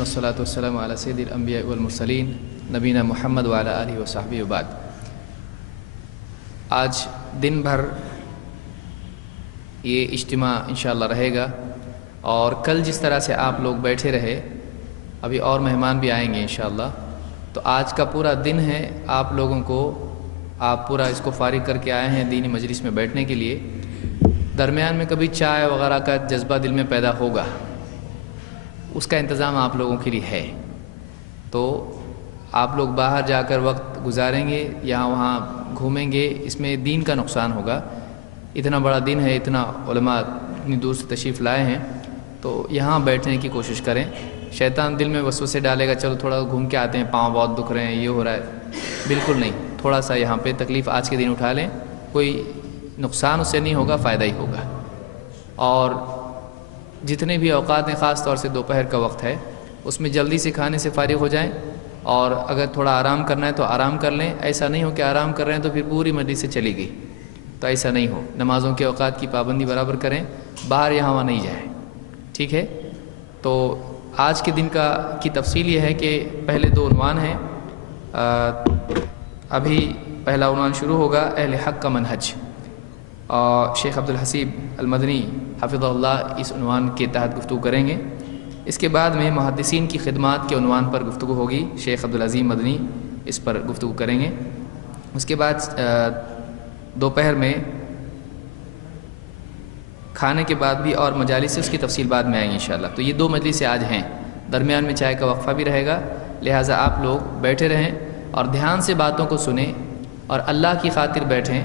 والصلاة والسلام على سید الانبیاء والمرسلین نبینا محمد وعلی آلہ وصحبہ وبعد۔ آج دن بھر یہ اجتماع انشاءاللہ رہے گا، اور کل جس طرح سے آپ لوگ بیٹھے رہے، ابھی اور مہمان بھی آئیں گے انشاءاللہ، تو آج کا پورا دن ہے آپ لوگوں کو، آپ پورا اس کو فارغ کر کے آئے ہیں دینی مجلس میں بیٹھنے کے لیے۔ درمیان میں کبھی چائے وغیرہ کا جذبہ دل میں پیدا ہوگا، اس کا انتظام آپ لوگوں کے لیے ہے، تو آپ لوگ باہر جا کر وقت گزاریں گے، یہاں وہاں گھومیں گے، اس میں دین کا نقصان ہوگا۔ اتنا بڑا دن ہے، اتنا علماء اتنی دور سے تشریف لائے ہیں، تو یہاں بیٹھنے کی کوشش کریں۔ شیطان دل میں وسوسے ڈالے گا، چلو تھوڑا گھوم کے آتے ہیں، پاؤں بہت دکھ رہے ہیں، یہ ہو رہا ہے، بالکل نہیں۔ تھوڑا سا یہاں پہ تکلیف آج کے دن اٹھا لیں، کوئی نقصان اس سے نہیں ہوگا، فائدہ ہی ہوگا۔ اور جتنے بھی اوقات ہیں، خاص طور سے دوپہر کا وقت ہے، اس میں جلدی سے کھانے سے فارغ ہو جائیں، اور اگر تھوڑا آرام کرنا ہے تو آرام کر لیں۔ ایسا نہیں ہو کہ آرام کر رہے ہیں تو پھر پوری مجلس سے چلی گئی، تو ایسا نہیں ہو۔ نمازوں کے اوقات کی پابندی برابر کریں، باہر یہاں وہاں نہیں جائیں، ٹھیک ہے؟ تو آج کے دن کی تفصیل یہ ہے کہ پہلے دو عنوان ہیں۔ ابھی پہلا عنوان شروع ہوگا اہل حق کا منہج، اور شیخ عبدالحسیب المدنی حفظہ اللہ اس عنوان کے تحت گفتگو کریں گے۔ اس کے بعد میں محدثین کی خدمات کے عنوان پر گفتگو ہوگی، شیخ عبدالعظیم مدنی اس پر گفتگو کریں گے۔ اس کے بعد دوپہر میں کھانے کے بعد بھی اور مجالس سے اس کی تفصیل بعد میں آئیں گے انشاءاللہ۔ تو یہ دو مجلسیں آج ہیں، درمیان میں چائے کا وقفہ بھی رہے گا، لہٰذا آپ لوگ بیٹھے رہیں اور دھیان سے باتوں کو سنیں، اور اللہ کی خاطر بیٹھیں۔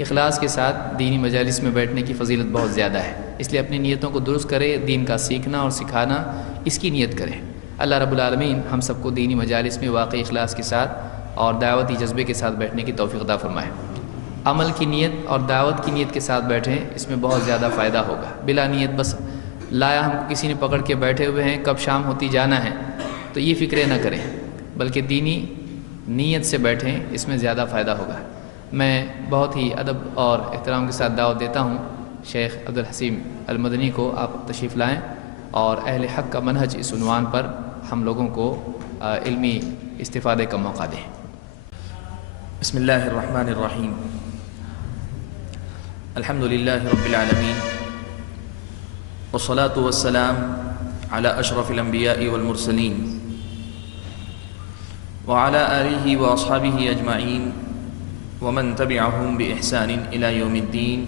اخلاص کے ساتھ دینی مجالس میں بیٹھنے کی فضیلت بہت زیادہ ہے، اس لیے اپنی نیتوں کو درست کریں، دین کا سیکھنا اور سکھانا اس کی نیت کریں۔ اللہ رب العالمین ہم سب کو دینی مجالس میں واقعی اخلاص کے ساتھ اور دعوتی جذبے کے ساتھ بیٹھنے کی توفیق عطا فرمائے۔ عمل کی نیت اور دعوت کی نیت کے ساتھ بیٹھیں، اس میں بہت زیادہ فائدہ ہوگا۔ بلا نیت بس لایا ہم کو کسی نے پکڑ کے بیٹھے ہوئے ہیں، کب شام ہوتی جانا ہے، تو یہ فکریں نہ کریں، بلکہ دینی نیت سے بیٹھیں، اس میں زیادہ فائدہ ہوگا۔ میں بہت ہی ادب اور احترام کے ساتھ دعوت دیتا ہوں شیخ عبدالحسیب المدنی کو، آپ تشریف لائیں اور اہل حق کا منہج اس عنوان پر ہم لوگوں کو علمی استفادے کا موقع دیں۔ بسم اللہ الرحمن الرحیم، الحمد للہ رب العالمین، والصلاة والسلام على اشرف الانبیاء والمرسلین، وعلى آلہ واصحابہ اجمعین، ومن تبعهم بإحسان إلى يوم الدين،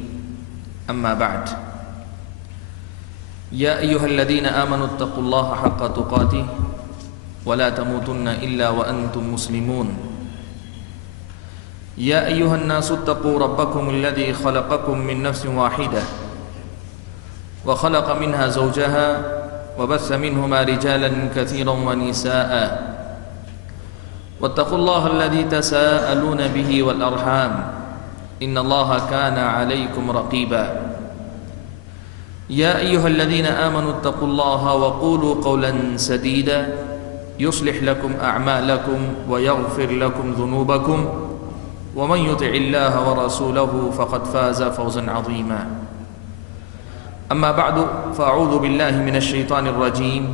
أما بعد، يا أيها الذين آمنوا اتقوا الله حق تقاته ولا تموتن إلا وأنتم مسلمون، يا أيها الناس اتقوا ربكم الذي خلقكم من نفس واحدة وخلق منها زوجها وبث منهما رجالا كثيرا ونساء، واتقوا الله الذي تساءلون به والأرحام إن الله كان عليكم رقيبا، يا أيها الذين آمنوا اتقوا الله وقولوا قولا سديدا يصلح لكم أعمالكم ويغفر لكم ذنوبكم، ومن يطع الله ورسوله فقد فاز فوزا عظيما، أما بعد، فأعوذ بالله من الشيطان الرجيم،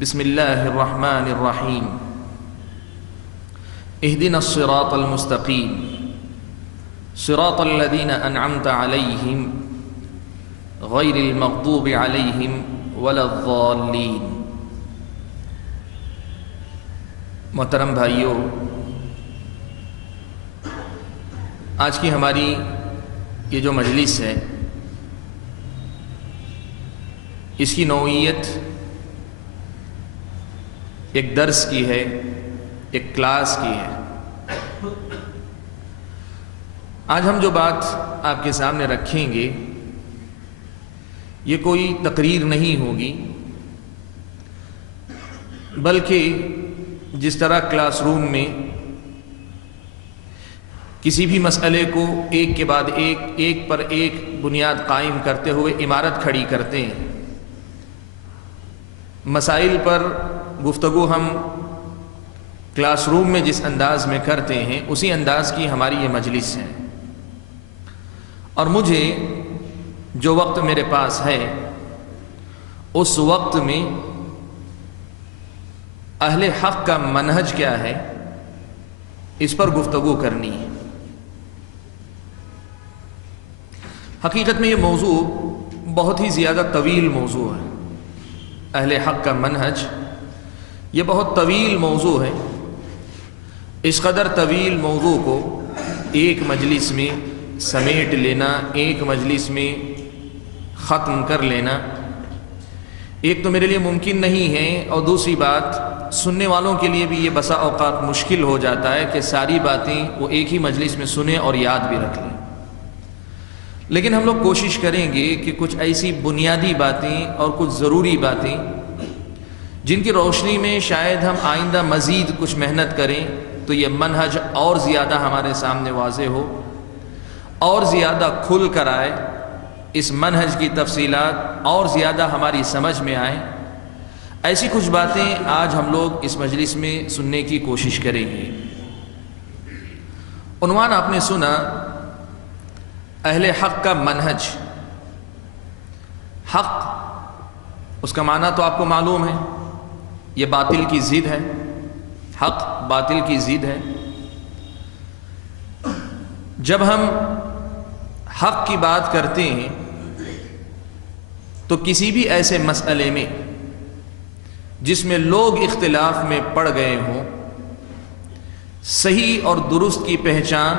بسم الله الرحمن الرحيم، اهدنا الصراط المستقيم صراط الذين أنعمت عليهم غير المغضوب عليهم ولا الضالين۔ محترم بھائیو، آج کی ہماری یہ جو مجلس ہے، اس کی نوعیت ایک درس کی ہے، ایک کلاس کی ہے۔ آج ہم جو بات آپ کے سامنے رکھیں گے، یہ کوئی تقریر نہیں ہوگی، بلکہ جس طرح کلاس روم میں کسی بھی مسئلے کو ایک کے بعد ایک پر ایک بنیاد قائم کرتے ہوئے عمارت کھڑی کرتے ہیں، مسائل پر گفتگو ہم کلاس روم میں جس انداز میں کرتے ہیں، اسی انداز کی ہماری یہ مجلس ہے۔ اور مجھے جو وقت میرے پاس ہے، اس وقت میں اہل حق کا منہج کیا ہے، اس پر گفتگو کرنی ہے۔ حقیقت میں یہ موضوع بہت ہی زیادہ طویل موضوع ہے۔ اہل حق کا منہج یہ بہت طویل موضوع ہے۔ اس قدر طویل موضوع کو ایک مجلس میں سمیٹ لینا، ایک مجلس میں ختم کر لینا، ایک تو میرے لیے ممکن نہیں ہے، اور دوسری بات سننے والوں کے لیے بھی یہ بسا اوقات مشکل ہو جاتا ہے کہ ساری باتیں وہ ایک ہی مجلس میں سنیں اور یاد بھی رکھ لیں۔ لیکن ہم لوگ کوشش کریں گے کہ کچھ ایسی بنیادی باتیں اور کچھ ضروری باتیں جن کی روشنی میں شاید ہم آئندہ مزید کچھ محنت کریں تو یہ منہج اور زیادہ ہمارے سامنے واضح ہو، اور زیادہ کھل کر آئے، اس منہج کی تفصیلات اور زیادہ ہماری سمجھ میں آئیں۔ ایسی کچھ باتیں آج ہم لوگ اس مجلس میں سننے کی کوشش کریں گے۔ عنوان آپ نے سنا، اہل حق کا منہج۔ حق، اس کا معنی تو آپ کو معلوم ہے، یہ باطل کی ضد ہے۔ حق باطل کی ضد ہے۔ جب ہم حق کی بات کرتے ہیں تو کسی بھی ایسے مسئلے میں جس میں لوگ اختلاف میں پڑ گئے ہوں، صحیح اور درست کی پہچان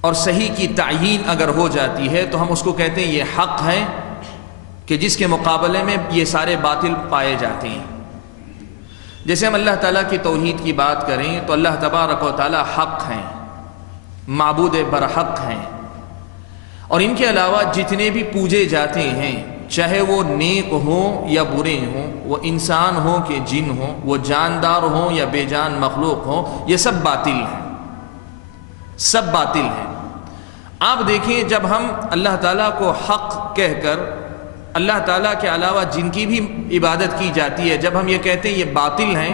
اور صحیح کی تعیین اگر ہو جاتی ہے تو ہم اس کو کہتے ہیں یہ حق ہے، کہ جس کے مقابلے میں یہ سارے باطل پائے جاتے ہیں۔ جیسے ہم اللہ تعالیٰ کی توحید کی بات کریں تو اللہ تبارک و تعالیٰ حق ہیں، معبود برحق ہیں، اور ان کے علاوہ جتنے بھی پوجے جاتے ہیں، چاہے وہ نیک ہوں یا برے ہوں، وہ انسان ہوں کہ جن ہوں، وہ جاندار ہوں یا بے جان مخلوق ہوں، یہ سب باطل ہیں، سب باطل ہیں۔ آپ دیکھیں، جب ہم اللہ تعالیٰ کو حق کہہ کر اللہ تعالیٰ کے علاوہ جن کی بھی عبادت کی جاتی ہے، جب ہم یہ کہتے ہیں یہ باطل ہیں،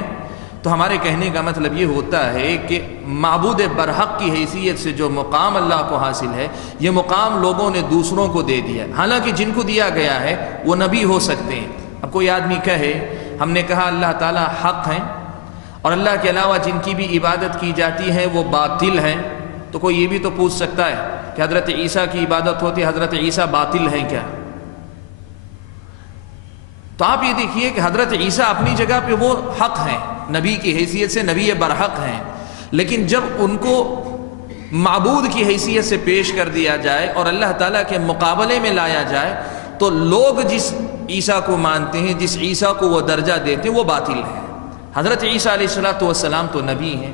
تو ہمارے کہنے کا مطلب یہ ہوتا ہے کہ معبود برحق کی حیثیت سے جو مقام اللہ کو حاصل ہے، یہ مقام لوگوں نے دوسروں کو دے دیا ہے، حالانکہ جن کو دیا گیا ہے وہ نبی ہو سکتے ہیں۔ اب کوئی آدمی کہے ہم نے کہا اللہ تعالیٰ حق ہیں اور اللہ کے علاوہ جن کی بھی عبادت کی جاتی ہے وہ باطل ہیں، تو کوئی یہ بھی تو پوچھ سکتا ہے کہ حضرت عیسیٰ کی عبادت ہوتی ہے، حضرت عیسیٰ باطل ہیں کیا؟ تو آپ یہ دیکھیے کہ حضرت عیسیٰ اپنی جگہ پہ وہ حق ہیں، نبی کی حیثیت سے نبی برحق ہیں، لیکن جب ان کو معبود کی حیثیت سے پیش کر دیا جائے اور اللہ تعالیٰ کے مقابلے میں لایا جائے تو لوگ جس عیسیٰ کو مانتے ہیں، جس عیسیٰ کو وہ درجہ دیتے ہیں، وہ باطل ہیں۔ حضرت عیسیٰ علیہ السلام تو نبی ہیں۔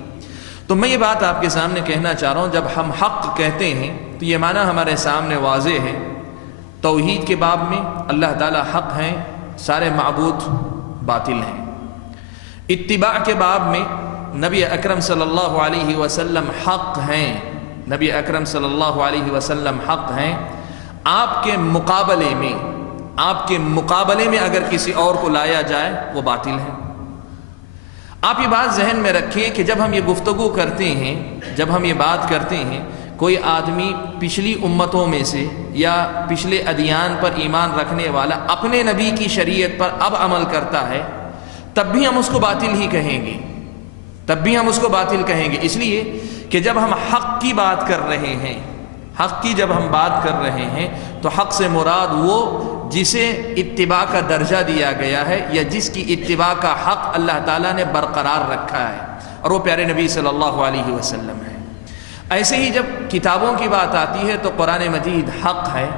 تو میں یہ بات آپ کے سامنے کہنا چاہ رہا ہوں، جب ہم حق کہتے ہیں تو یہ معنی ہمارے سامنے واضح ہے۔ توحید کے باب میں اللہ تعالیٰ حق ہیں، سارے معبود باطل ہیں۔ اتباع کے باب میں نبی اکرم صلی اللہ علیہ وسلم حق ہیں، نبی اکرم صلی اللہ علیہ وسلم حق ہیں۔ آپ کے مقابلے میں اگر کسی اور کو لایا جائے وہ باطل ہے۔ آپ یہ بات ذہن میں رکھیں کہ جب ہم یہ گفتگو کرتے ہیں، جب ہم یہ بات کرتے ہیں، کوئی آدمی پچھلی امتوں میں سے یا پچھلے ادیان پر ایمان رکھنے والا اپنے نبی کی شریعت پر اب عمل کرتا ہے، تب بھی ہم اس کو باطل ہی کہیں گے، تب بھی ہم اس کو باطل کہیں گے، اس لیے کہ جب ہم حق کی بات کر رہے ہیں، حق کی جب ہم بات کر رہے ہیں تو حق سے مراد وہ جسے اتباع کا درجہ دیا گیا ہے یا جس کی اتباع کا حق اللہ تعالیٰ نے برقرار رکھا ہے، اور وہ پیارے نبی صلی اللہ علیہ وسلم ہے۔ ایسے ہی جب کتابوں کی بات آتی ہے تو قرآن مجید حق ہے،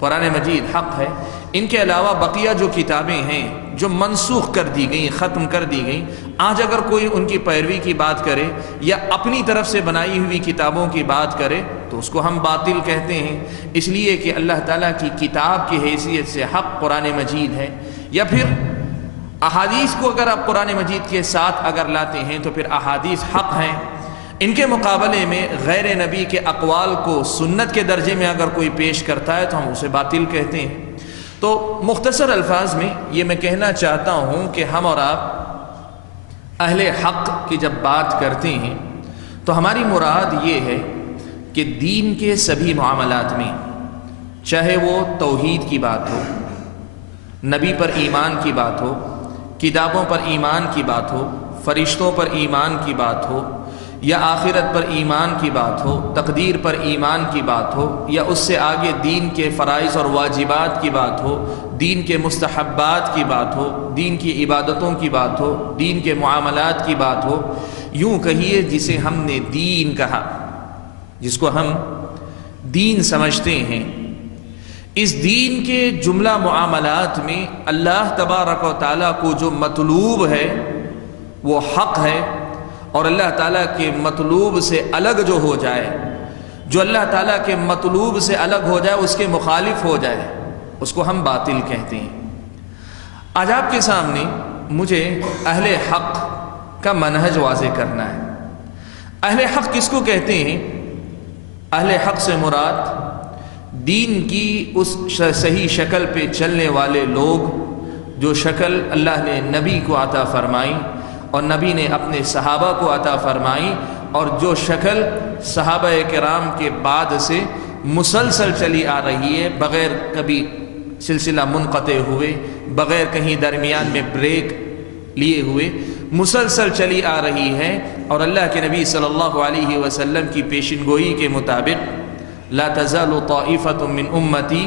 قرآن مجید حق ہے۔ ان کے علاوہ بقیہ جو کتابیں ہیں جو منسوخ کر دی گئیں، ختم کر دی گئیں، آج اگر کوئی ان کی پیروی کی بات کرے یا اپنی طرف سے بنائی ہوئی کتابوں کی بات کرے تو اس کو ہم باطل کہتے ہیں، اس لیے کہ اللہ تعالیٰ کی کتاب کی حیثیت سے حق قرآن مجید ہے۔ یا پھر احادیث کو اگر آپ قرآن مجید کے ساتھ اگر لاتے ہیں تو پھر احادیث حق ہیں۔ ان کے مقابلے میں غیر نبی کے اقوال کو سنت کے درجے میں اگر کوئی پیش کرتا ہے تو ہم اسے باطل کہتے ہیں۔ تو مختصر الفاظ میں یہ میں کہنا چاہتا ہوں کہ ہم اور آپ اہل حق کی جب بات کرتے ہیں تو ہماری مراد یہ ہے کہ دین کے سبھی معاملات میں، چاہے وہ توحید کی بات ہو، نبی پر ایمان کی بات ہو، کتابوں پر ایمان کی بات ہو، فرشتوں پر ایمان کی بات ہو، یا آخرت پر ایمان کی بات ہو، تقدیر پر ایمان کی بات ہو، یا اس سے آگے دین کے فرائض اور واجبات کی بات ہو، دین کے مستحبات کی بات ہو، دین کی عبادتوں کی بات ہو، دین کے معاملات کی بات ہو، یوں کہیے جسے ہم نے دین کہا، جس کو ہم دین سمجھتے ہیں، اس دین کے جملہ معاملات میں اللہ تبارک و تعالیٰ کو جو مطلوب ہے وہ حق ہے، اور اللہ تعالیٰ کے مطلوب سے الگ جو ہو جائے، جو اللہ تعالیٰ کے مطلوب سے الگ ہو جائے، اس کے مخالف ہو جائے، اس کو ہم باطل کہتے ہیں۔ آج آپ کے سامنے مجھے اہل حق کا منہج واضح کرنا ہے۔ اہل حق کس کو کہتے ہیں؟ اہل حق سے مراد دین کی اس صحیح شکل پہ چلنے والے لوگ، جو شکل اللہ نے نبی کو عطا فرمائی اور نبی نے اپنے صحابہ کو عطا فرمائی، اور جو شکل صحابہ کرام کے بعد سے مسلسل چلی آ رہی ہے، بغیر کبھی سلسلہ منقطع ہوئے، بغیر کہیں درمیان میں بریک لیے ہوئے، مسلسل چلی آ رہی ہے، اور اللہ کے نبی صلی اللہ علیہ وسلم کی پیشن گوئی کے مطابق لا تزال طائفة من امتی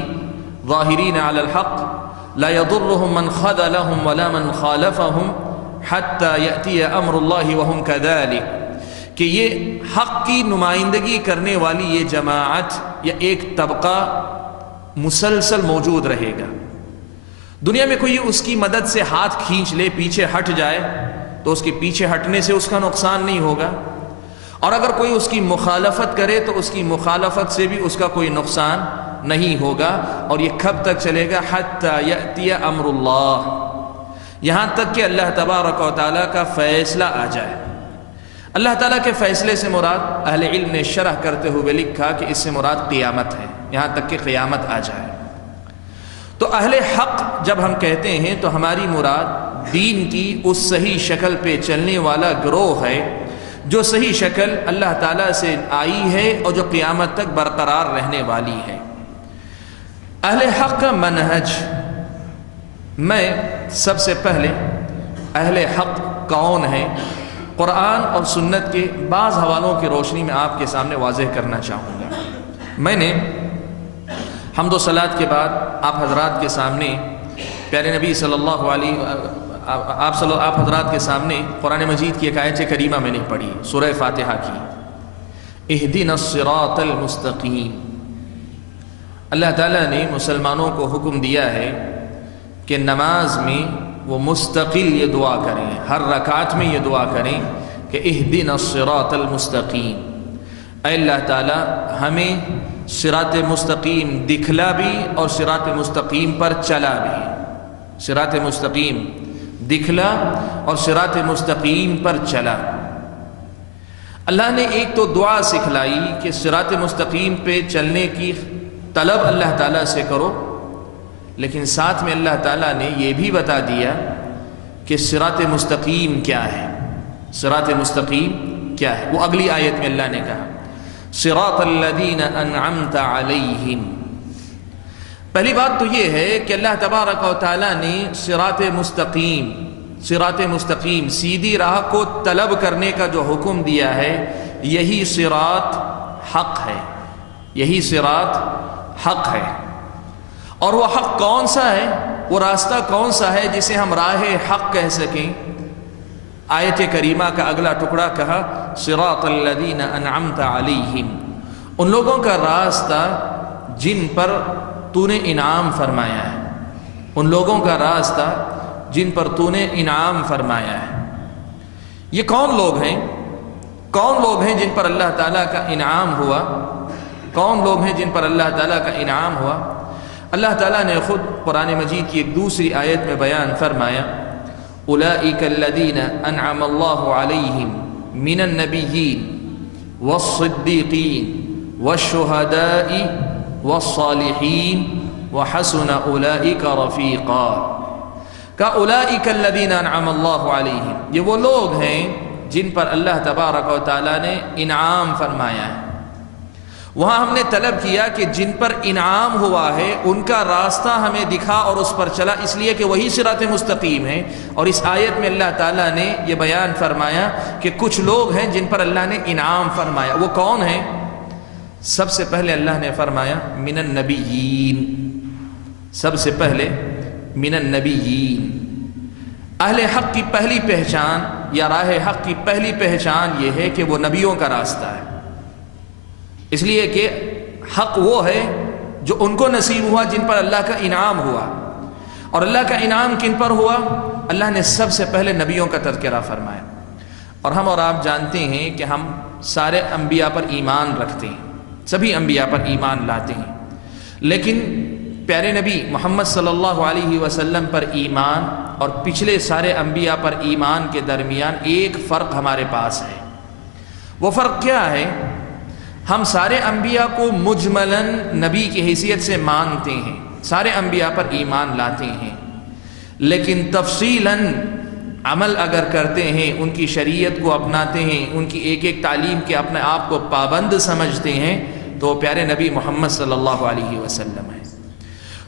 ظاہرین علی الحق لا يضرهم من خذلهم ولا من خالفهم حتی یأتی امر اللہ وهم كذلك، کہ یہ حق کی نمائندگی کرنے والی یہ جماعت یا ایک طبقہ مسلسل موجود رہے گا۔ دنیا میں کوئی اس کی مدد سے ہاتھ کھینچ لے، پیچھے ہٹ جائے، تو اس کے پیچھے ہٹنے سے اس کا نقصان نہیں ہوگا، اور اگر کوئی اس کی مخالفت کرے تو اس کی مخالفت سے بھی اس کا کوئی نقصان نہیں ہوگا، اور یہ کب تک چلے گا؟ حتی یأتی امر اللہ، یہاں تک کہ اللہ تبارک و تعالیٰ کا فیصلہ آ جائے۔ اللہ تعالیٰ کے فیصلے سے مراد اہل علم نے شرح کرتے ہوئے لکھا کہ اس سے مراد قیامت ہے، یہاں تک کہ قیامت آ جائے۔ تو اہل حق جب ہم کہتے ہیں تو ہماری مراد دین کی اس صحیح شکل پہ چلنے والا گروہ ہے، جو صحیح شکل اللہ تعالیٰ سے آئی ہے اور جو قیامت تک برقرار رہنے والی ہے۔ اہل حق کا منہج، میں سب سے پہلے اہل حق کون ہیں قرآن اور سنت کے بعض حوالوں کی روشنی میں آپ کے سامنے واضح کرنا چاہوں گا۔ میں نے حمد و صلات کے بعد آپ حضرات کے سامنے پیارے نبی صلی اللہ علیہ آپ حضرات کے سامنے قرآن مجید کی ایک آیت کریمہ میں نے پڑھی، سورہ فاتحہ کی، اہدنا الصراط المستقیم۔ اللہ تعالیٰ نے مسلمانوں کو حکم دیا ہے کہ نماز میں وہ مستقل یہ دعا کریں، ہر رکعت میں یہ دعا کریں کہ اہدنا الصراط المستقیم، اے اللہ تعالیٰ ہمیں صراط مستقیم دکھلا بھی اور صراط مستقیم پر چلا بھی، صراط مستقیم دکھلا اور صراط مستقیم پر چلا۔ اللہ نے ایک تو دعا سکھلائی کہ صراط مستقیم پہ چلنے کی طلب اللہ تعالیٰ سے کرو، لیکن ساتھ میں اللہ تعالیٰ نے یہ بھی بتا دیا کہ صراط مستقیم کیا ہے، صراط مستقیم کیا ہے۔ وہ اگلی آیت میں اللہ نے کہا صراط الذین انعمت علیہم۔ پہلی بات تو یہ ہے کہ اللہ تبارک و تعالیٰ نے صراط مستقیم سیدھی راہ کو طلب کرنے کا جو حکم دیا ہے، یہی صراط حق ہے، یہی صراط حق ہے۔ اور وہ حق کون سا ہے، وہ راستہ کون سا ہے جسے ہم راہ حق کہہ سکیں؟ آیت کریمہ کا اگلا ٹکڑا کہا صراط الذین انعمت علیہم، ان لوگوں کا راستہ جن پر تو نے انعام فرمایا ہے، ان لوگوں کا راستہ جن پر تو نے انعام فرمایا ہے۔ یہ کون لوگ ہیں؟ کون لوگ ہیں جن پر اللہ تعالیٰ کا انعام ہوا؟ کون لوگ ہیں جن پر اللہ تعالیٰ کا انعام ہوا؟ اللہ تعالیٰ نے خود قرآن مجید کی ایک دوسری آیت میں بیان فرمایا اولئک الذین انعم اللہ علیہم من النبیین والصدیقین والشہداء والصالحین وحسن اولئک رفیقا۔ کہ اولئک الذین انعم اللہ علیہم، یہ وہ لوگ ہیں جن پر اللہ تبارک و تعالیٰ نے انعام فرمایا ہے۔ وہاں ہم نے طلب کیا کہ جن پر انعام ہوا ہے ان کا راستہ ہمیں دکھا اور اس پر چلا، اس لیے کہ وہی صراط مستقیم ہے۔ اور اس آیت میں اللہ تعالیٰ نے یہ بیان فرمایا کہ کچھ لوگ ہیں جن پر اللہ نے انعام فرمایا، وہ کون ہیں؟ سب سے پہلے اللہ نے فرمایا من النبیین، سب سے پہلے من النبیین۔ اہل حق کی پہلی پہچان یا راہ حق کی پہلی پہچان یہ ہے کہ وہ نبیوں کا راستہ ہے، اس لیے کہ حق وہ ہے جو ان کو نصیب ہوا جن پر اللہ کا انعام ہوا۔ اور اللہ کا انعام کن پر ہوا؟ اللہ نے سب سے پہلے نبیوں کا تذکرہ فرمایا۔ اور ہم اور آپ جانتے ہیں کہ ہم سارے انبیاء پر ایمان رکھتے ہیں، سبھی انبیاء پر ایمان لاتے ہیں، لیکن پیارے نبی محمد صلی اللہ علیہ وسلم پر ایمان اور پچھلے سارے انبیاء پر ایمان کے درمیان ایک فرق ہمارے پاس ہے۔ وہ فرق کیا ہے؟ ہم سارے انبیاء کو مجملاً نبی کی حیثیت سے مانتے ہیں، سارے انبیاء پر ایمان لاتے ہیں، لیکن تفصیلاً عمل اگر کرتے ہیں، ان کی شریعت کو اپناتے ہیں، ان کی ایک ایک تعلیم کے اپنے آپ کو پابند سمجھتے ہیں، تو پیارے نبی محمد صلی اللہ علیہ وسلم ہے۔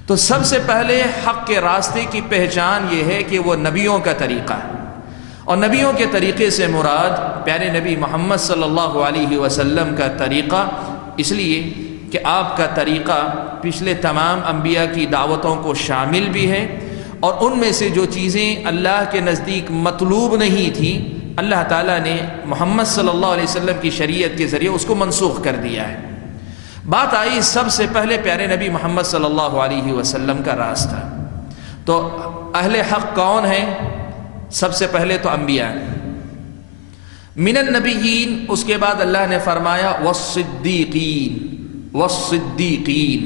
تو سب سے پہلے حق کے راستے کی پہچان یہ ہے کہ وہ نبیوں کا طریقہ ہے، اور نبیوں کے طریقے سے مراد پیارے نبی محمد صلی اللہ علیہ وسلم کا طریقہ، اس لیے کہ آپ کا طریقہ پچھلے تمام انبیاء کی دعوتوں کو شامل بھی ہے، اور ان میں سے جو چیزیں اللہ کے نزدیک مطلوب نہیں تھیں، اللہ تعالیٰ نے محمد صلی اللہ علیہ وسلم کی شریعت کے ذریعے اس کو منسوخ کر دیا ہے۔ بات آئی سب سے پہلے پیارے نبی محمد صلی اللہ علیہ وسلم کا راستہ۔ تو اہل حق کون ہیں؟ سب سے پہلے تو انبیاء ہیں، من النبیین، اس کے بعد اللہ نے فرمایا والصدیقین، والصدیقین۔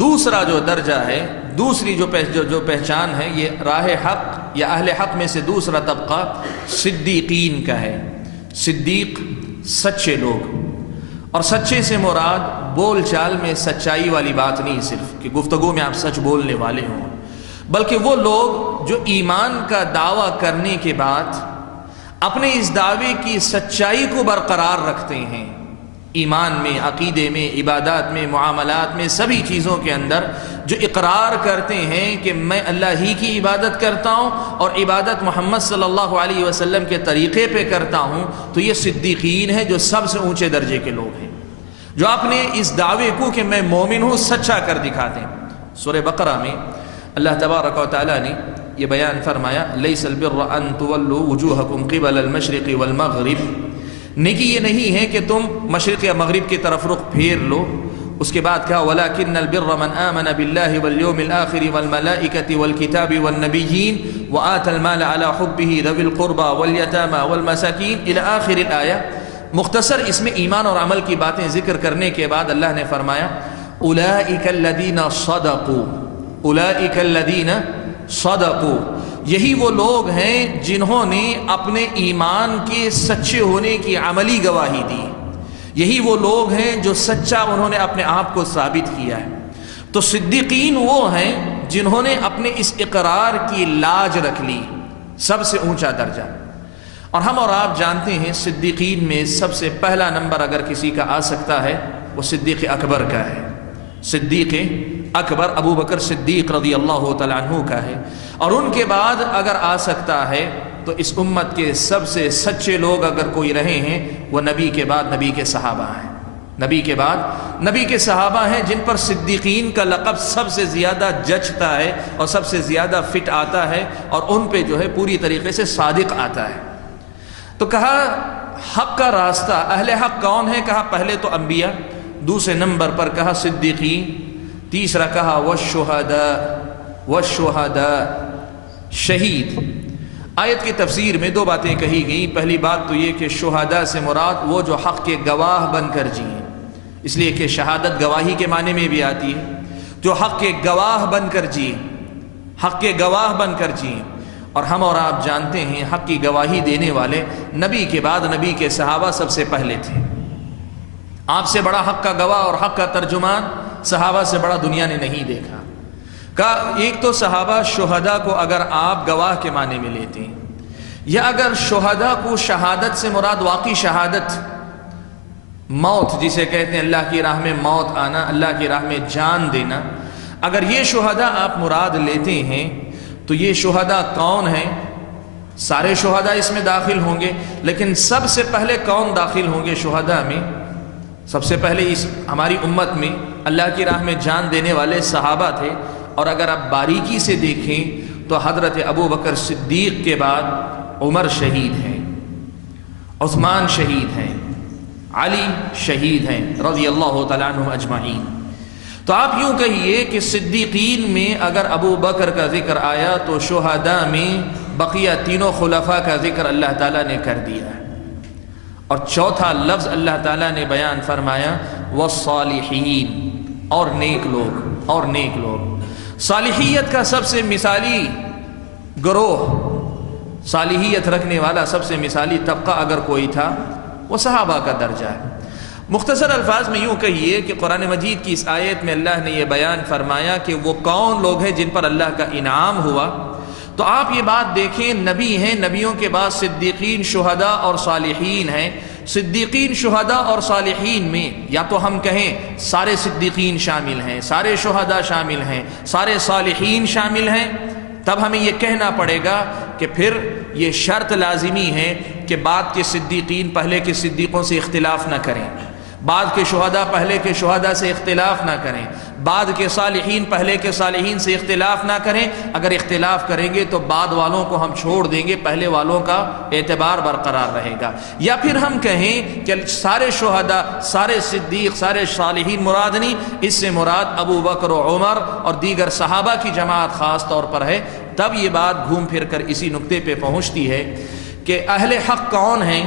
دوسرا جو درجہ ہے، دوسری جو پہچان ہے، یہ راہ حق یا اہل حق میں سے دوسرا طبقہ صدیقین کا ہے۔ صدیق سچے لوگ، اور سچے سے مراد بول چال میں سچائی والی بات نہیں صرف کہ گفتگو میں آپ سچ بولنے والے ہوں، بلکہ وہ لوگ جو ایمان کا دعویٰ کرنے کے بعد اپنے اس دعوے کی سچائی کو برقرار رکھتے ہیں، ایمان میں، عقیدے میں، عبادات میں، معاملات میں، سبھی چیزوں کے اندر جو اقرار کرتے ہیں کہ میں اللہ ہی کی عبادت کرتا ہوں اور عبادت محمد صلی اللہ علیہ وسلم کے طریقے پہ کرتا ہوں، تو یہ صدیقین ہیں جو سب سے اونچے درجے کے لوگ ہیں، جو اپنے اس دعوے کو کہ میں مومن ہوں سچا کر دکھاتے ہیں۔ سورہ بقرہ میں اللہ تبارک و تعالیٰ نے یہ بیان فرمایا لیس البر ان تولوا وجوہکم قبل المشرق والمغرب، نیکی یہ نہیں ہے کہ تم مشرق یا مغرب کی طرف رخ پھیر لو۔ اس کے بعد کہا وَلَكِنَّ الْبِرَّ مَنْ آمَنَ بِاللَّهِ وَالْيَوْمِ الْآخِرِ وَالْمَلَائِكَةِ وَالْكِتَابِ وَالنَّبِيِّينَ وَآتَى الْمَالَ عَلَى حُبِّهِ ذَوِي الْقُرْبَى وَالْيَتَامَى وَالْمَسَاكِينِ إِلَى آخِرِ الْآيَةِ۔ مختصر اس میں ایمان اور عمل کی باتیں ذکر کرنے کے بعد اللہ نے فرمایا أُولَئِكَ الَّذِينَ صَدَقُوا، أُولَئِكَ الَّذِينَ صَدَقُوا، یہی وہ لوگ ہیں جنہوں نے اپنے ایمان کے سچے ہونے کی عملی گواہی دی، یہی وہ لوگ ہیں جو سچا انہوں نے اپنے آپ کو ثابت کیا ہے۔ تو صدیقین وہ ہیں جنہوں نے اپنے اس اقرار کی لاج رکھ لی، سب سے اونچا درجہ۔ اور ہم اور آپ جانتے ہیں صدیقین میں سب سے پہلا نمبر اگر کسی کا آ سکتا ہے وہ صدیق اکبر کا ہے۔ صدیق اکبر ابو بکر صدیق رضی اللہ تعالیٰ عنہ کا ہے، اور ان کے بعد اگر آ سکتا ہے تو اس امت کے سب سے سچے لوگ اگر کوئی رہے ہیں وہ نبی کے بعد نبی کے صحابہ ہیں، نبی کے بعد نبی کے صحابہ ہیں جن پر صدیقین کا لقب سب سے زیادہ جچتا ہے اور سب سے زیادہ فٹ آتا ہے، اور ان پہ جو ہے پوری طریقے سے صادق آتا ہے۔ تو کہا حق کا راستہ، اہل حق کون ہے؟ کہا پہلے تو انبیاء، دوسرے نمبر پر کہا صدیقین، تیسرا کہا والشہداء، والشہداء شہید۔ آیت کی تفسیر میں دو باتیں کہی گئیں۔ پہلی بات تو یہ کہ شہداء سے مراد وہ جو حق کے گواہ بن کر جئیں، اس لیے کہ شہادت گواہی کے معنی میں بھی آتی ہے، جو حق کے گواہ بن کر جئیں، حق کے گواہ بن کر جئیں۔ اور ہم اور آپ جانتے ہیں حق کی گواہی دینے والے نبی کے بعد نبی کے صحابہ سب سے پہلے تھے۔ آپ سے بڑا حق کا گواہ اور حق کا ترجمان صحابہ سے بڑا دنیا نے نہیں دیکھا۔ کہا ایک تو صحابہ شہداء کو اگر آپ گواہ کے معنی میں لیتے ہیں، یا اگر شہداء کو شہادت سے مراد واقعی شہادت، موت جسے کہتے ہیں اللہ کی راہ میں موت آنا، اللہ کی راہ میں جان دینا، اگر یہ شہداء آپ مراد لیتے ہیں تو یہ شہداء کون ہیں؟ سارے شہداء اس میں داخل ہوں گے، لیکن سب سے پہلے کون داخل ہوں گے شہداء میں؟ سب سے پہلے اس ہماری امت میں اللہ کی راہ میں جان دینے والے صحابہ تھے، اور اگر آپ باریکی سے دیکھیں تو حضرت ابو بکر صدیق کے بعد عمر شہید ہیں، عثمان شہید ہیں، علی شہید ہیں رضی اللہ تعالیٰ عنہم اجمعین۔ تو آپ یوں کہیے کہ صدیقین میں اگر ابو بکر کا ذکر آیا تو شہداء میں بقیہ تینوں خلفاء کا ذکر اللہ تعالیٰ نے کر دیا ہے، اور چوتھا لفظ اللہ تعالیٰ نے بیان فرمایا والصالحین، اور نیک لوگ، اور نیک لوگ۔ صالحیت کا سب سے مثالی گروہ، صالحیت رکھنے والا سب سے مثالی طبقہ اگر کوئی تھا وہ صحابہ کا درجہ ہے۔ مختصر الفاظ میں یوں کہیے کہ قرآن مجید کی اس آیت میں اللہ نے یہ بیان فرمایا کہ وہ کون لوگ ہیں جن پر اللہ کا انعام ہوا، تو آپ یہ بات دیکھیں، نبی ہیں، نبیوں کے بعد صدیقین، شہداء اور صالحین ہیں۔ صدیقین، شہداء اور صالحین میں یا تو ہم کہیں سارے صدیقین شامل ہیں، سارے شہداء شامل ہیں، سارے صالحین شامل ہیں، تب ہمیں یہ کہنا پڑے گا کہ پھر یہ شرط لازمی ہے کہ بعد کے صدیقین پہلے کے صدیقوں سے اختلاف نہ کریں، بعد کے شہداء پہلے کے شہداء سے اختلاف نہ کریں، بعد کے صالحین پہلے کے صالحین سے اختلاف نہ کریں۔ اگر اختلاف کریں گے تو بعد والوں کو ہم چھوڑ دیں گے، پہلے والوں کا اعتبار برقرار رہے گا۔ یا پھر ہم کہیں کہ سارے شہداء، سارے صدیق، سارے صالحین مراد نہیں، اس سے مراد ابو بکر و عمر اور دیگر صحابہ کی جماعت خاص طور پر ہے، تب یہ بات گھوم پھر کر اسی نقطے پہ پہنچتی ہے کہ اہل حق کون ہیں؟